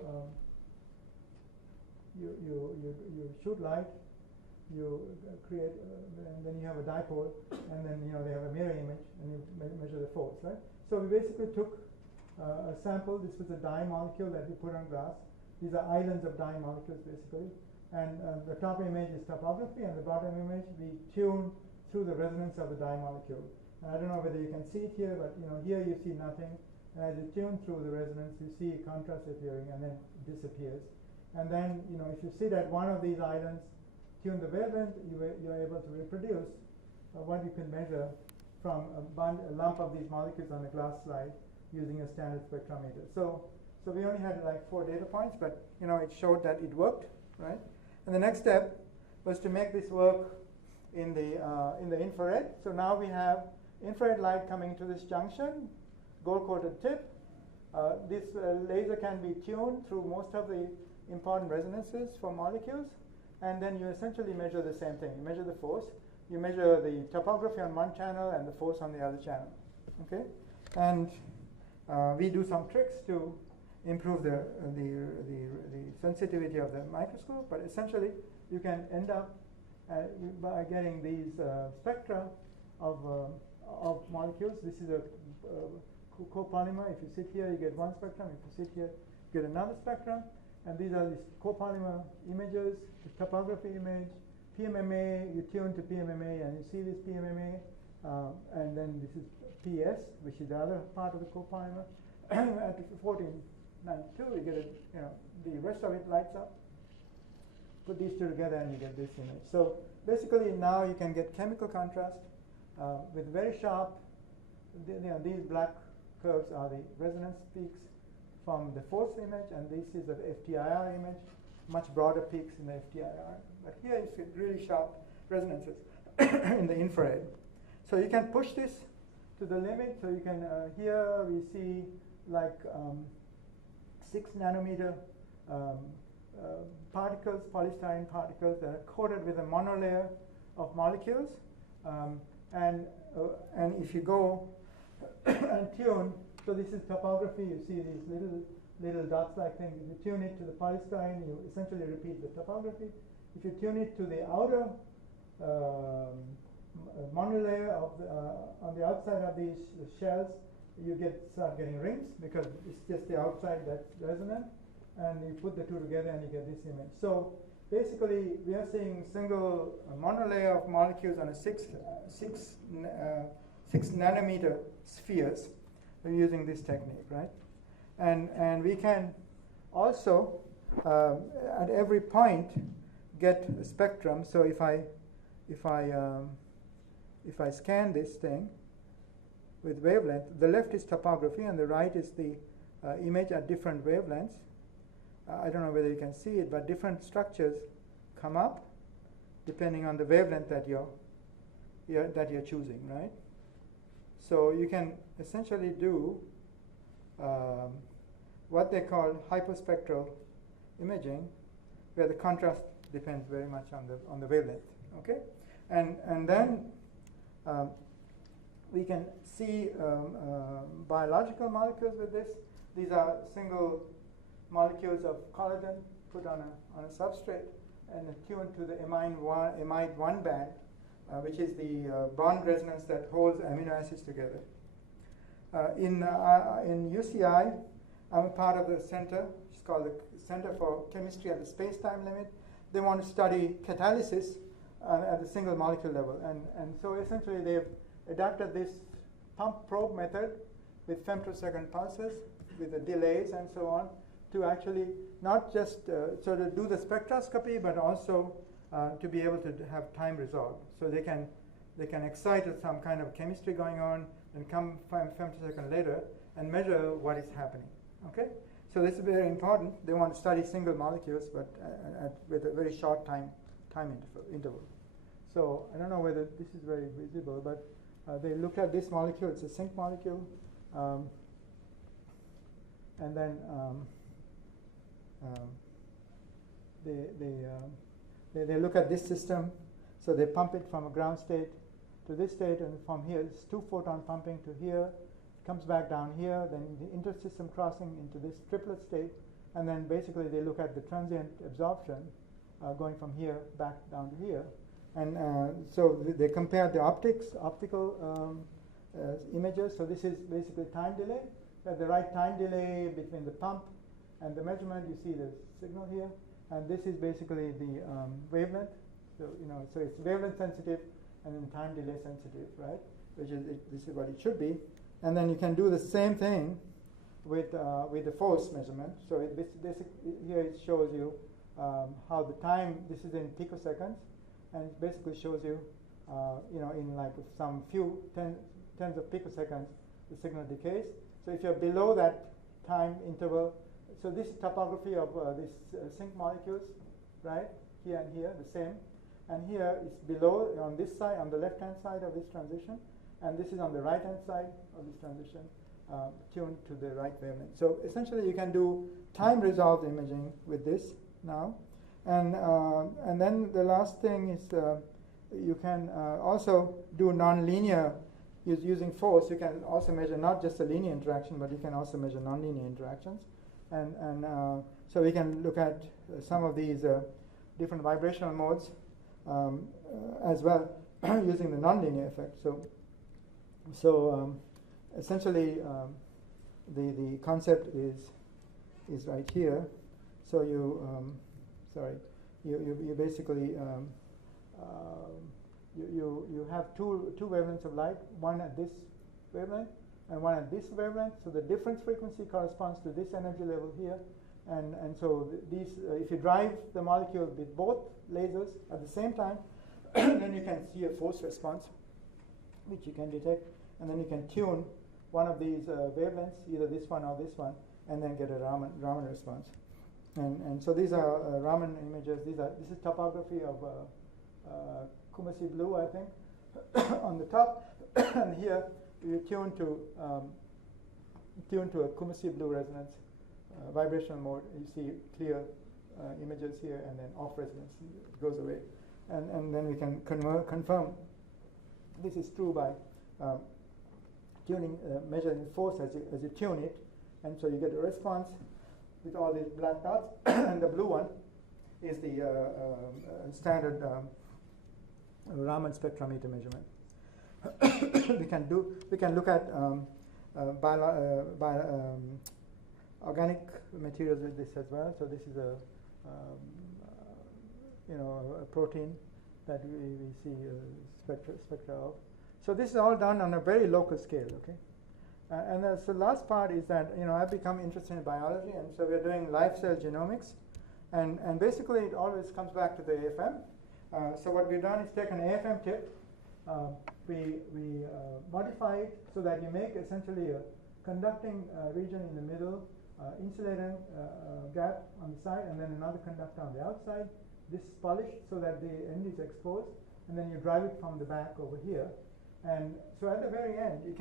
you shoot light, you create, and then you have a dipole, and then they have a mirror image, and you measure the force, right? So we basically took a sample. This was a dye molecule that we put on glass. These are islands of dye molecules, basically. And the top image is topography, and the bottom image we tune through the resonance of the dye molecule. And I don't know whether you can see it here, but here you see nothing. And as you tune through the resonance, you see contrast appearing, and then it disappears. And then, if you sit at one of these islands, tune the wavelength, you're able to reproduce what you can measure from a lump of these molecules on a glass slide using a standard spectrometer. So we only had like 4 data points, but it showed that it worked, right? And the next step was to make this work in the infrared. So now we have infrared light coming to this junction, gold-coated tip. This laser can be tuned through most of the important resonances for molecules, and then you essentially measure the same thing. You measure the force, you measure the topography on one channel and the force on the other channel. Okay, and we do some tricks to improve the sensitivity of the microscope, but essentially you can end up by getting these spectra of molecules. This is a copolymer. If you sit here, you get one spectrum. If you sit here, you get another spectrum. And these are these copolymer images, the topography image, PMMA, you tune to PMMA, and you see this PMMA, and then this is PS, which is the other part of the copolymer. At 1492, you get it, the rest of it lights up. Put these two together, and you get this image. So basically, now you can get chemical contrast with very sharp. These black curves are the resonance peaks from the force image, and this is an FTIR image, much broader peaks in the FTIR. But here you see really sharp resonances in the infrared. So you can push this to the limit. So you can, here we see like 6 nanometer particles, polystyrene particles that are coated with a monolayer of molecules. And if you go and tune, so this is topography. You see these little dots-like things. If you tune it to the polystyrene, you essentially repeat the topography. If you tune it to the outer monolayer of on the outside of these shells, you start getting rings because it's just the outside that's resonant. And you put the two together, and you get this image. So basically, we are seeing single monolayer of molecules on a 6 nanometer spheres. We're using this technique, right? And we can also at every point get a spectrum. So if I scan this thing with wavelength, the left is topography and the right is the image at different wavelengths. I don't know whether you can see it, but different structures come up depending on the wavelength that you're choosing, right? So you can essentially do what they call hyperspectral imaging, where the contrast depends very much on the wavelength. Okay, and then we can see biological molecules with this. These are single molecules of collagen put on a substrate and tuned to the amide 1 band, which is the bond resonance that holds amino acids together. In UCI, I'm a part of the center. It's called the Center for Chemistry at the Space-Time Limit. They want to study catalysis at the single molecule level. And so essentially they've adapted this pump probe method with femtosecond pulses, with the delays and so on, to actually not just so to do the spectroscopy, but also to be able to have time resolved. So they can excite some kind of chemistry going on and come 5 femtoseconds later and measure what is happening. Okay, so this is very important. They want to study single molecules, but with a very short time time interval. So I don't know whether this is very visible, but they looked at this molecule. It's a zinc molecule. And then they look at this system. So they pump it from a ground state to this state, and from here it's 2-photon pumping to here. It comes back down here, then the intersystem crossing into this triplet state, and then basically they look at the transient absorption going from here back down to here. And so they compare the optical images. So this is basically time delay. At the right time delay between the pump and the measurement, you see the signal here. And this is basically the wavelength. So so it's wavelength sensitive and then time delay sensitive, right? Which is this is what it should be. And then you can do the same thing with the force measurement. So here it shows you how the time. This is in picoseconds, and it basically shows you, in like some few tens of picoseconds, the signal decays. So if you're below that time interval, so this is topography of these zinc molecules, right? Here and here, the same. And here it's below on this side, on the left-hand side of this transition, and this is on the right-hand side of this transition, tuned to the right wavelength. So essentially, you can do time-resolved imaging with this now, and then the last thing is you can also do nonlinear. Using force, you can also measure not just a linear interaction, but you can also measure nonlinear interactions. And so we can look at some of these different vibrational modes as well using the nonlinear effect. So essentially, the concept is right here. So you basically you have two wavelengths of light, one at this wavelength and one at this wavelength. So the difference frequency corresponds to this energy level here, and so these if you drive the molecule with both lasers at the same time, then you can see a force response, which you can detect, and then you can tune one of these wavelengths, either this one or this one, and then get a Raman response. And so these are Raman images. This is topography of Kumar blue, I think, on the top, and here you tune to a Kumar blue resonance vibrational mode. You see clear images here, and then off resonance goes away, and then we can confirm this is true by tuning, measuring force as you tune it, and so you get a response with all these black dots, and the blue one is the standard Raman spectrometer measurement. we can look at organic materials with this as well. So this is a protein that we see spectra of. So this is all done on a very local scale. Okay, and the last part is that I've become interested in biology, and so we're doing live cell genomics, and basically it always comes back to the AFM. So what we've done is take an AFM tip, we modify it so that you make essentially a conducting region in the middle, insulating gap on the side, and then another conductor on the outside. This is polished so that the end is exposed, and then you drive it from the back over here. And so at the very end, you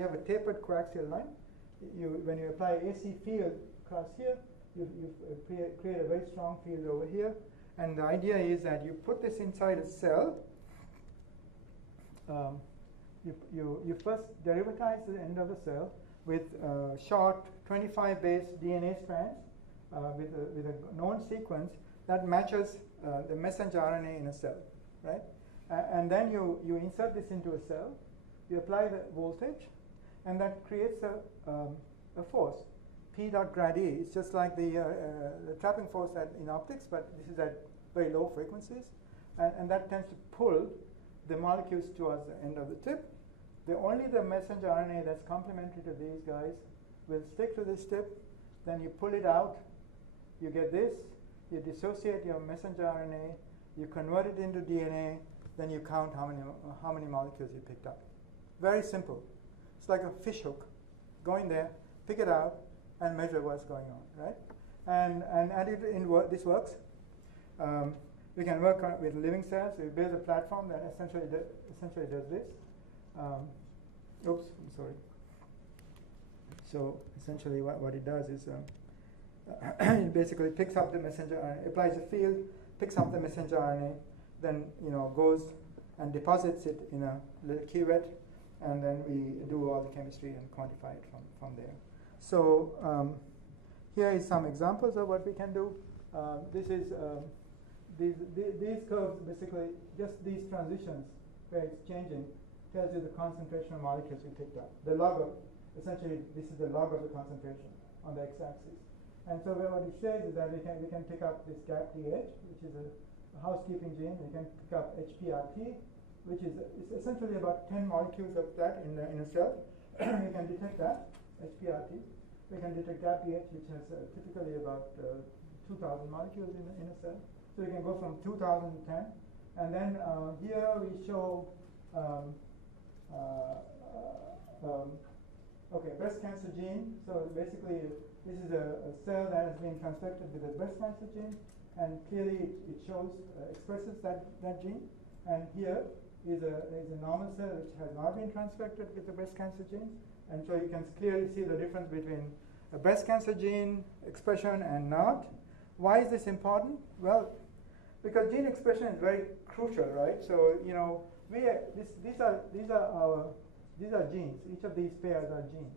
have a tapered coaxial line. When you apply AC field across here, you create a very strong field over here. And the idea is that you put this inside a cell. You first derivatize the end of the cell with short 25 base DNA strands with a known sequence that matches the messenger RNA in a cell, right? And then you insert this into a cell. You apply the voltage, and that creates a force. P dot grad E. It's just like the trapping force in optics, but this is at very low frequencies, and that tends to pull the molecules towards the end of the tip. Only the messenger RNA that's complementary to these guys will stick to this tip. Then you pull it out, you get this, you dissociate your messenger RNA, you convert it into DNA, then you count how many molecules you picked up. Very simple. It's like a fish hook. Go in there, pick it out, and measure what's going on, right? And this works. We can work with living cells. We build a platform that essentially does this. Oops, I'm sorry. So essentially what it does is it basically picks up the messenger RNA, applies a field, picks up the messenger RNA, then goes and deposits it in a little cuvette, and then we do all the chemistry and quantify it from there. So here is some examples of what we can do. This is these curves, basically just these transitions where it's changing tells you the concentration of molecules we picked up. The log of, essentially this is the log of the concentration on the x-axis. And so what it says is that we can pick up this GAPDH, which is a housekeeping gene. We can pick up HPRT, which is essentially about 10 molecules of that in a cell. We can detect that, HPRT. We can detect GAPDH, which has typically about 2,000 molecules in a cell. So we can go from 2000 to 10. And then here we show, breast cancer gene. So basically, this is a cell that has been transfected with a breast cancer gene. And clearly, it shows, expresses that gene. And here is a normal cell which has not been transfected with the breast cancer gene. And so you can clearly see the difference between a breast cancer gene expression and not. Why is this important? Well, because gene expression is very crucial, right? So these are genes. Each of these pairs are genes.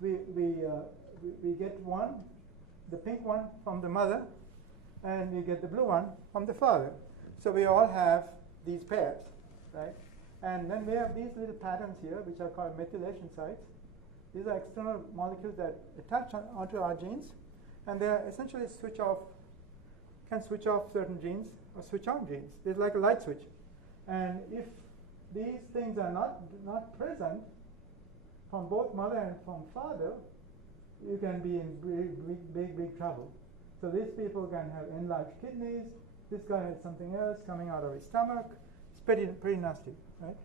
We get one, the pink one, from the mother, and we get the blue one from the father. So we all have these pairs, right? And then we have these little patterns here, which are called methylation sites. These are external molecules that attach onto our genes, and they are essentially can switch off certain genes or switch on genes. There's like a light switch. And if these things are not present from both mother and from father, you can be in big trouble. So these people can have enlarged kidneys. This guy has something else coming out of his stomach. It's pretty nasty, right?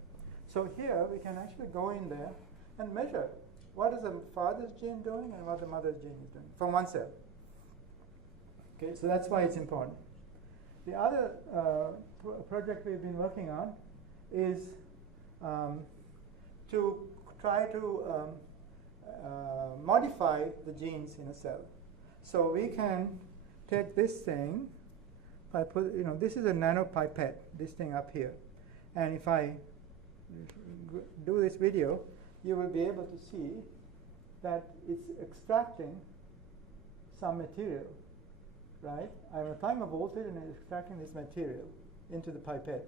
So here we can actually go in there and measure what is the father's gene doing and what the mother's gene is doing from one cell. Okay, so that's why it's important. The other project we've been working on is to try to modify the genes in a cell. So we can take this thing. If I put, this is a nanopipette, this thing up here, and if I do this video, you will be able to see that it's extracting some material. Right? I'm applying a voltage and it's extracting this material into the pipette.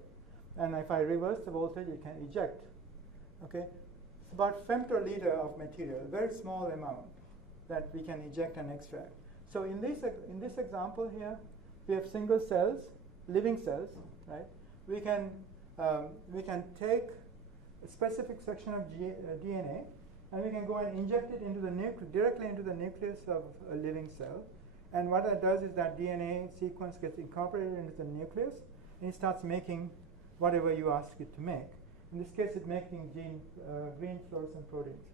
And if I reverse the voltage, it can eject. Okay? It's about femtoliter of material, a very small amount that we can eject and extract. So in this example here, we have single cells, living cells, right? We can take a specific section of DNA, and we can go and inject it into directly into the nucleus of a living cell. And what that does is that DNA sequence gets incorporated into the nucleus, and it starts making whatever you ask it to make. In this case, it's making green fluorescent proteins,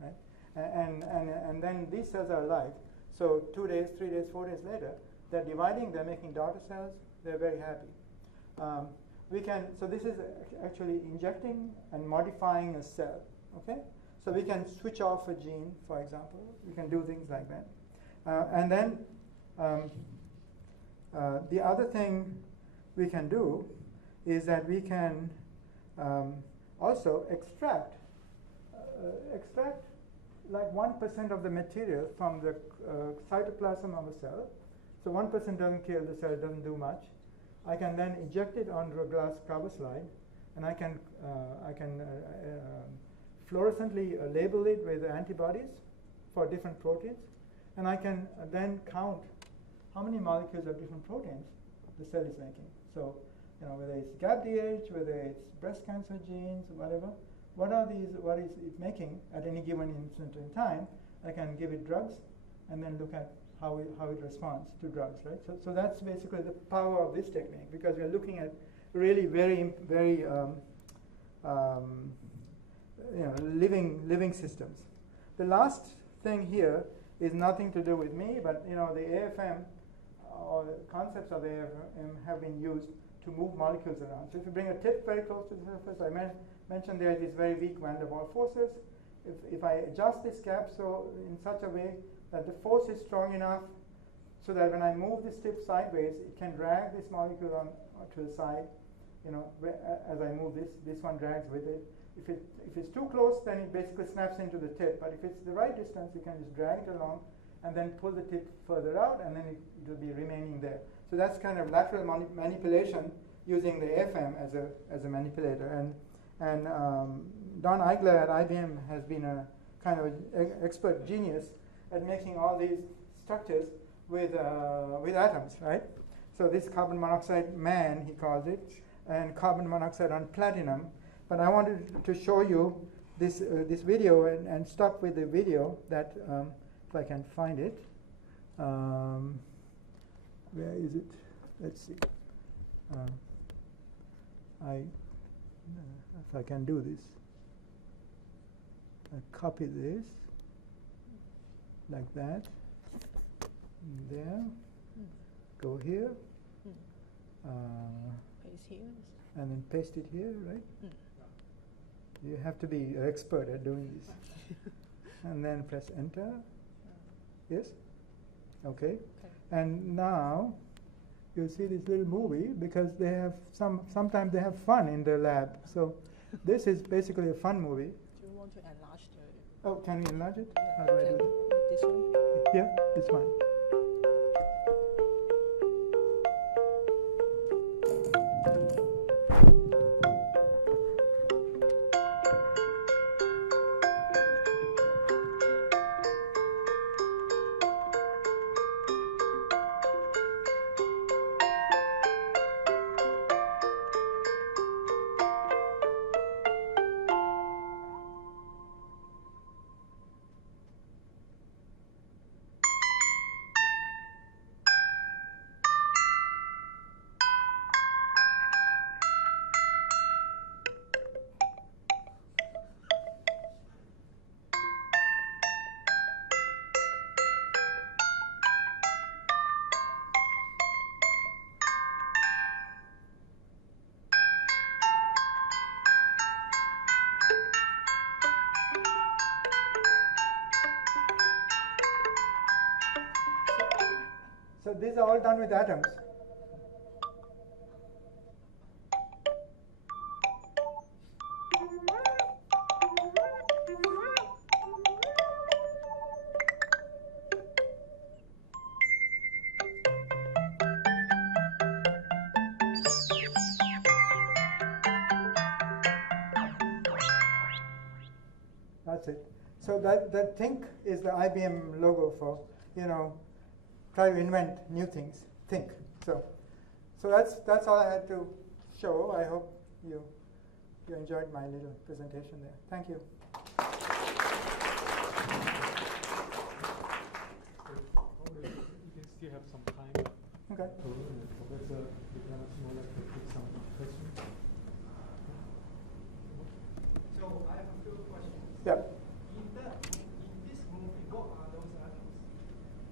right? And then these cells are alive. So 2 days, 3 days, 4 days later, they're dividing. They're making daughter cells. They're very happy. So this is actually injecting and modifying a cell. Okay. So we can switch off a gene, for example. We can do things like that. And then the other thing we can do is that we can also extract like 1% of the material from the cytoplasm of a cell. So 1% doesn't kill the cell, it doesn't do much. I can then eject it onto a glass cover slide, and I can fluorescently label it with antibodies for different proteins. And I can then count how many molecules of different proteins the cell is making. So, whether it's GAPDH, whether it's breast cancer genes, whatever, what is it making at any given instant in time? I can give it drugs and then look at how it responds to drugs, right? So that's basically the power of this technique, because we're looking at really very living systems. The last thing here is nothing to do with me, but the AFM or concepts of AFM have been used to move molecules around. So if you bring a tip very close to the surface, I mentioned there are these very weak van der Waals forces. If I adjust this cap so in such a way that the force is strong enough so that when I move this tip sideways, it can drag this molecule on to the side. You know, as I move this one drags with it. If it's too close, then it basically snaps into the tip. But if it's the right distance, you can just drag it along and then pull the tip further out, and then it will be remaining there. So that's kind of lateral manipulation using the FM as a manipulator. And Don Eigler at IBM has been a kind of expert genius at making all these structures with atoms, right? So this carbon monoxide man, he calls it, and carbon monoxide on platinum. But I wanted to show you this video and stop with the video that, if I can find it. Where is it? Let's see. If I can do this. I copy this like that. There. Go here. Paste here. And then paste it here, right? You have to be an expert at doing this. And then press enter. Yes? Okay. And now you'll see this little movie because they have sometimes they have fun in the lab. So this is basically a fun movie. Do you want to enlarge the? Oh, can you enlarge it? Yeah. How do I do it? This one. Here, this one. So these are all done with atoms. That's it. So that think is the IBM logo for, you know, try to invent new things. Think. So that's all I had to show. I hope you enjoyed my little presentation there. Thank you. We still have some time. Okay. Professor Wickramasinghe would like to take some questions. So I have a few questions. Yeah. In this movie, what are those atoms?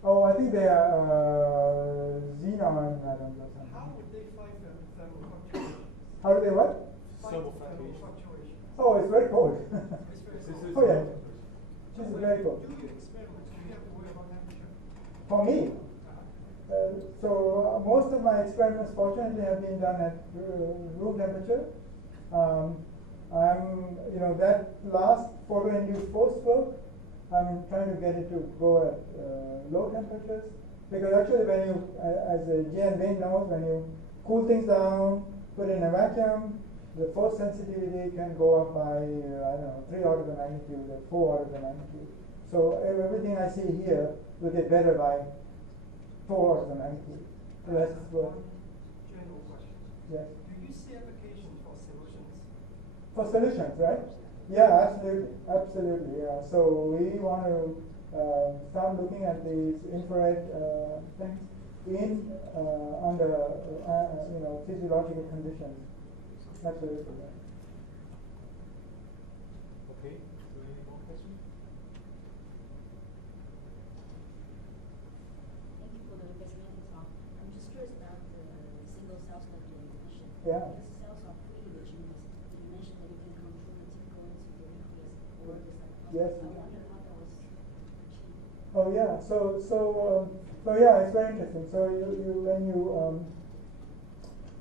Oh, I think they are xenon atoms or something. How would they fight the thermal fluctuations? How do they what? Fight Thermal thermal fluctuations. fluctuations. Oh, it's very cold. It's very Oh, yeah. So This is when very you cold. do your experiments, do you have to worry about temperature? For me, so most of my experiments, fortunately, have been done at room temperature. That last photo-induced post-work, I'm trying to get it to go at low temperatures. Because actually, when you, as Jan Bain knows, when you cool things down, put in a vacuum, the force sensitivity can go up by, 3 orders of magnitude or 4 orders of magnitude. So everything I see here will get better by 4 orders of magnitude. So that's what. One general question. Yes. Do you see applications for solutions? For solutions, right? Yeah, absolutely. Yeah. So we want to start looking at these infrared things under physiological conditions. Absolutely. Yeah. Okay. So any more questions? Thank you for the fascinating talk. Yes. I wondered how that was achieved. Oh yeah. So yeah, it's very interesting. So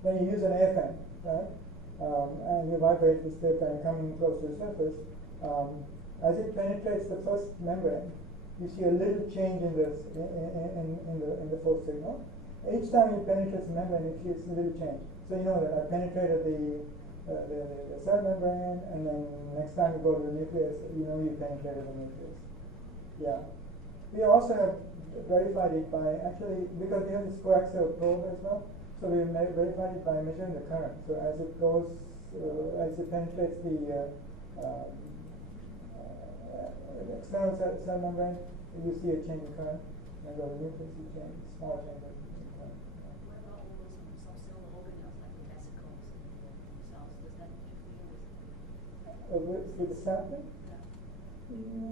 when you use an air fan, right, and you vibrate the strip and coming close to the surface, as it penetrates the first membrane, you see a little change in the force signal. Each time it penetrates the membrane, it sees a little change. So you know that I penetrated the cell membrane, and then next time you go to the nucleus, you know you penetrated the nucleus. Yeah. We also have verified it by actually, because we have this coaxial probe as well, so we verified it by measuring the current. So as it goes, as it penetrates the external cell membrane, you see a change in current, and the nucleus you change, small change in current. What about all those subcellular organelles like the vesicles and the cells? Does that interfere with With the sampling? Yeah.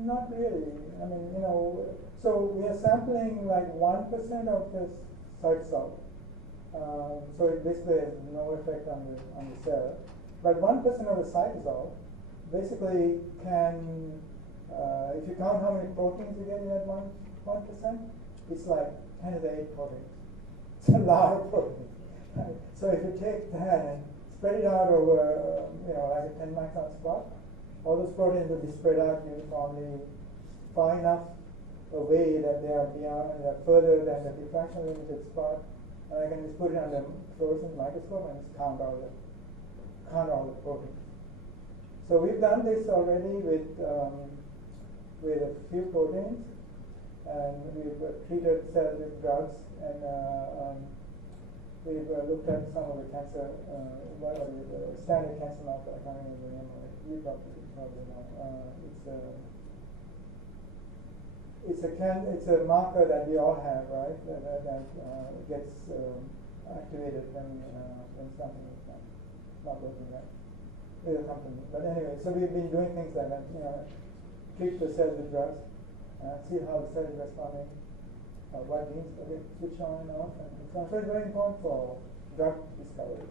Not really. I mean, you know, so we are sampling like 1% of the cytosol. So it basically has no effect on the cell. But 1% of the cytosol basically can, if you count how many proteins you get in that 1%, it's like 10 to the 8 proteins. It's a lot of proteins. Right? So if you take that and spread it out over, like a 10 micron spot, all those proteins will be spread out uniformly far enough away that they are further than the diffraction limited spot. And I can just put it on the fluorescent microscope and just count all the proteins. So we've done this already with a few proteins, and we've treated cells with drugs, and we've looked at some of the cancer, standard cancer marker. I can't remember the name of it. You probably know. It's a marker that we all have, right? That gets activated when something is not working right. With a company. But anyway, so we've been doing things like that. Treat the cells with drugs, see how the cell is responding, what genes they switch on and off, and so on. So it's very important for drug discovery.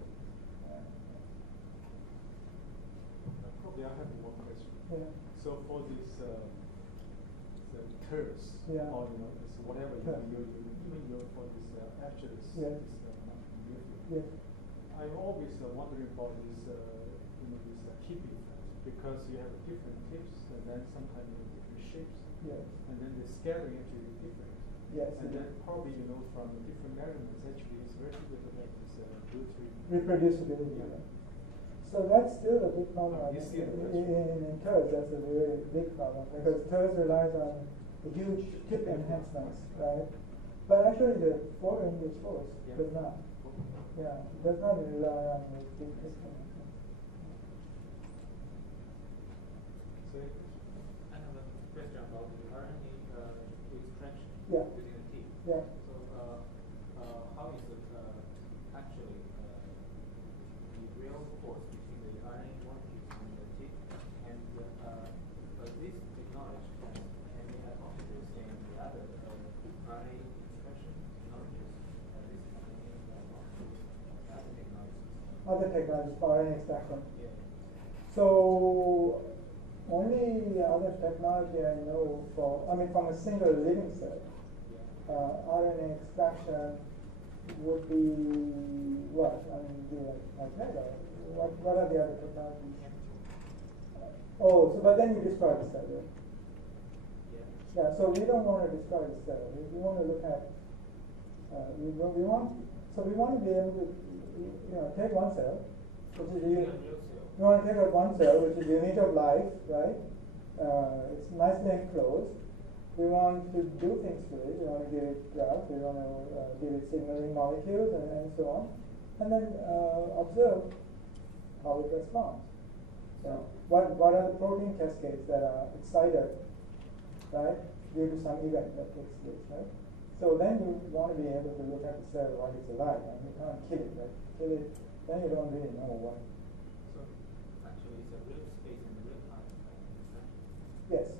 Probably I have one question. Yeah. So for this the curves, Yeah. or it's whatever you even for this actually Yeah. this Yes. I'm always wondering about this this tip effect, because you have different tips and then sometimes different shapes. Yes. And then the scattering actually is different. Yes. And then probably from the different measurements actually it's very difficult to have this reproducibility. Yeah. So that's still a big problem. You see it, in TERS, that's a very big problem, because TERS relies on huge tip enhancements, right? But actually the English force does not. Yeah, it does not rely on the big tip enhancements. So I have a question about the RNA extraction Yeah. within a tip. Yeah. So how is it actually the real force between the RNA molecules in the tip, and this technology can be hypothesis in the other RNA extraction technologies? This other technologies. Other technologies for RNA extraction. Yeah. So only other technology I know from a single living cell, RNA extraction would be what? I mean, like that, or what are the other technologies? So but then you destroy the cell, right? Yeah, so we don't want to destroy the cell. We want to look at, we want to be able to, take one cell, which is we want to take out one cell, which is the unit of life, right? It's nicely enclosed. We want to do things to it. We want to give it drugs. We want to give it signaling molecules and so on, and then observe how it responds. So what are the protein cascades that are excited, right, due to some event that takes place, right? So then you want to be able to look at the cell while it's alive, and you can't kill it, right? Kill it, then you don't really know why. So actually it's a real space and real time. Yes.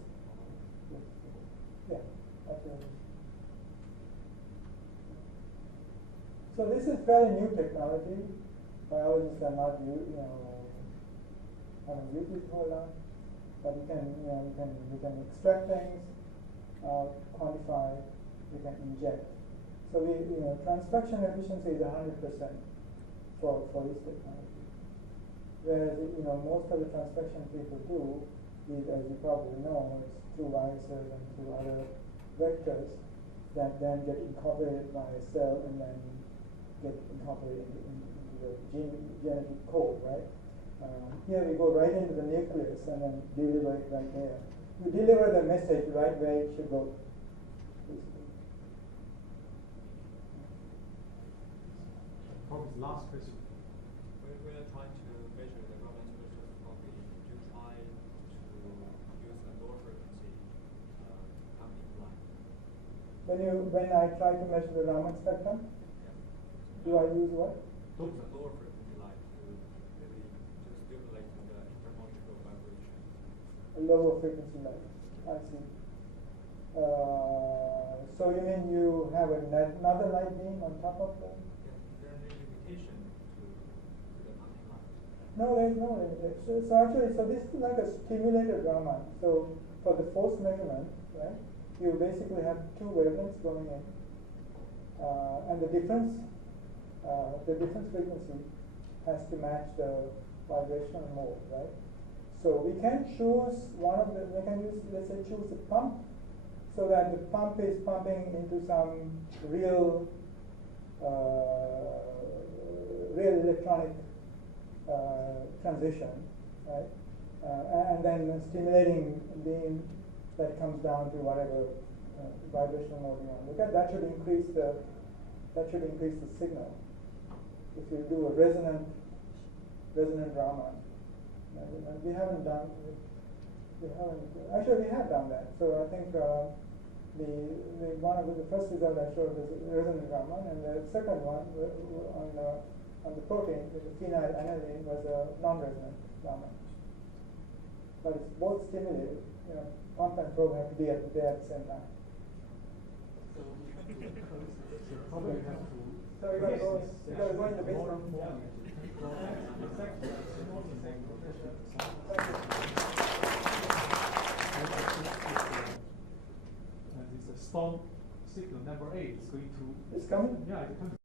Yeah, absolutely. So this is fairly new technology. Biologists are not haven't used it for long. But we can extract things, quantify, we can inject. So transfection efficiency is 100% for this technology. Whereas most of the transfection people do is, as you probably know, it's through viruses and through other vectors that then get incorporated by a cell and then get incorporated into the genetic code, right? Here we go right into the nucleus and then deliver it right there. We deliver the message right where it should go. Prof, last question. When we are trying to measure the Raman spectroscopy, you try to use a lower frequency pumping line. When I try to measure the Raman spectrum, do I use what? Use a lower frequency line to really to stimulate the intermolecular vibration. A lower frequency line. I see. So you mean you have another light beam on top of them? Is there any limitation to the pumping line? No, there's no limitation. So actually, this is like a stimulated Raman. So for the force measurement, right, you basically have two wavelengths going in, and the difference frequency has to match the vibrational mode, right? So we can choose let's say choose the pump, so that the pump is pumping into some real electronic transition, right? And then stimulating beam that comes down to whatever vibrational mode you want to look at. That should increase the signal. If you do a resonant Raman, we have done that. So I think the first result I showed was resonant Raman, and the second one on the protein with the phenyl aniline was a non-resonant Raman. But it's both stimulated. Pump and probe have to be there at the same time. So probably have to. So we got to go in the basement. This storm signal number 8 is going to. It's coming? Yeah, it's coming.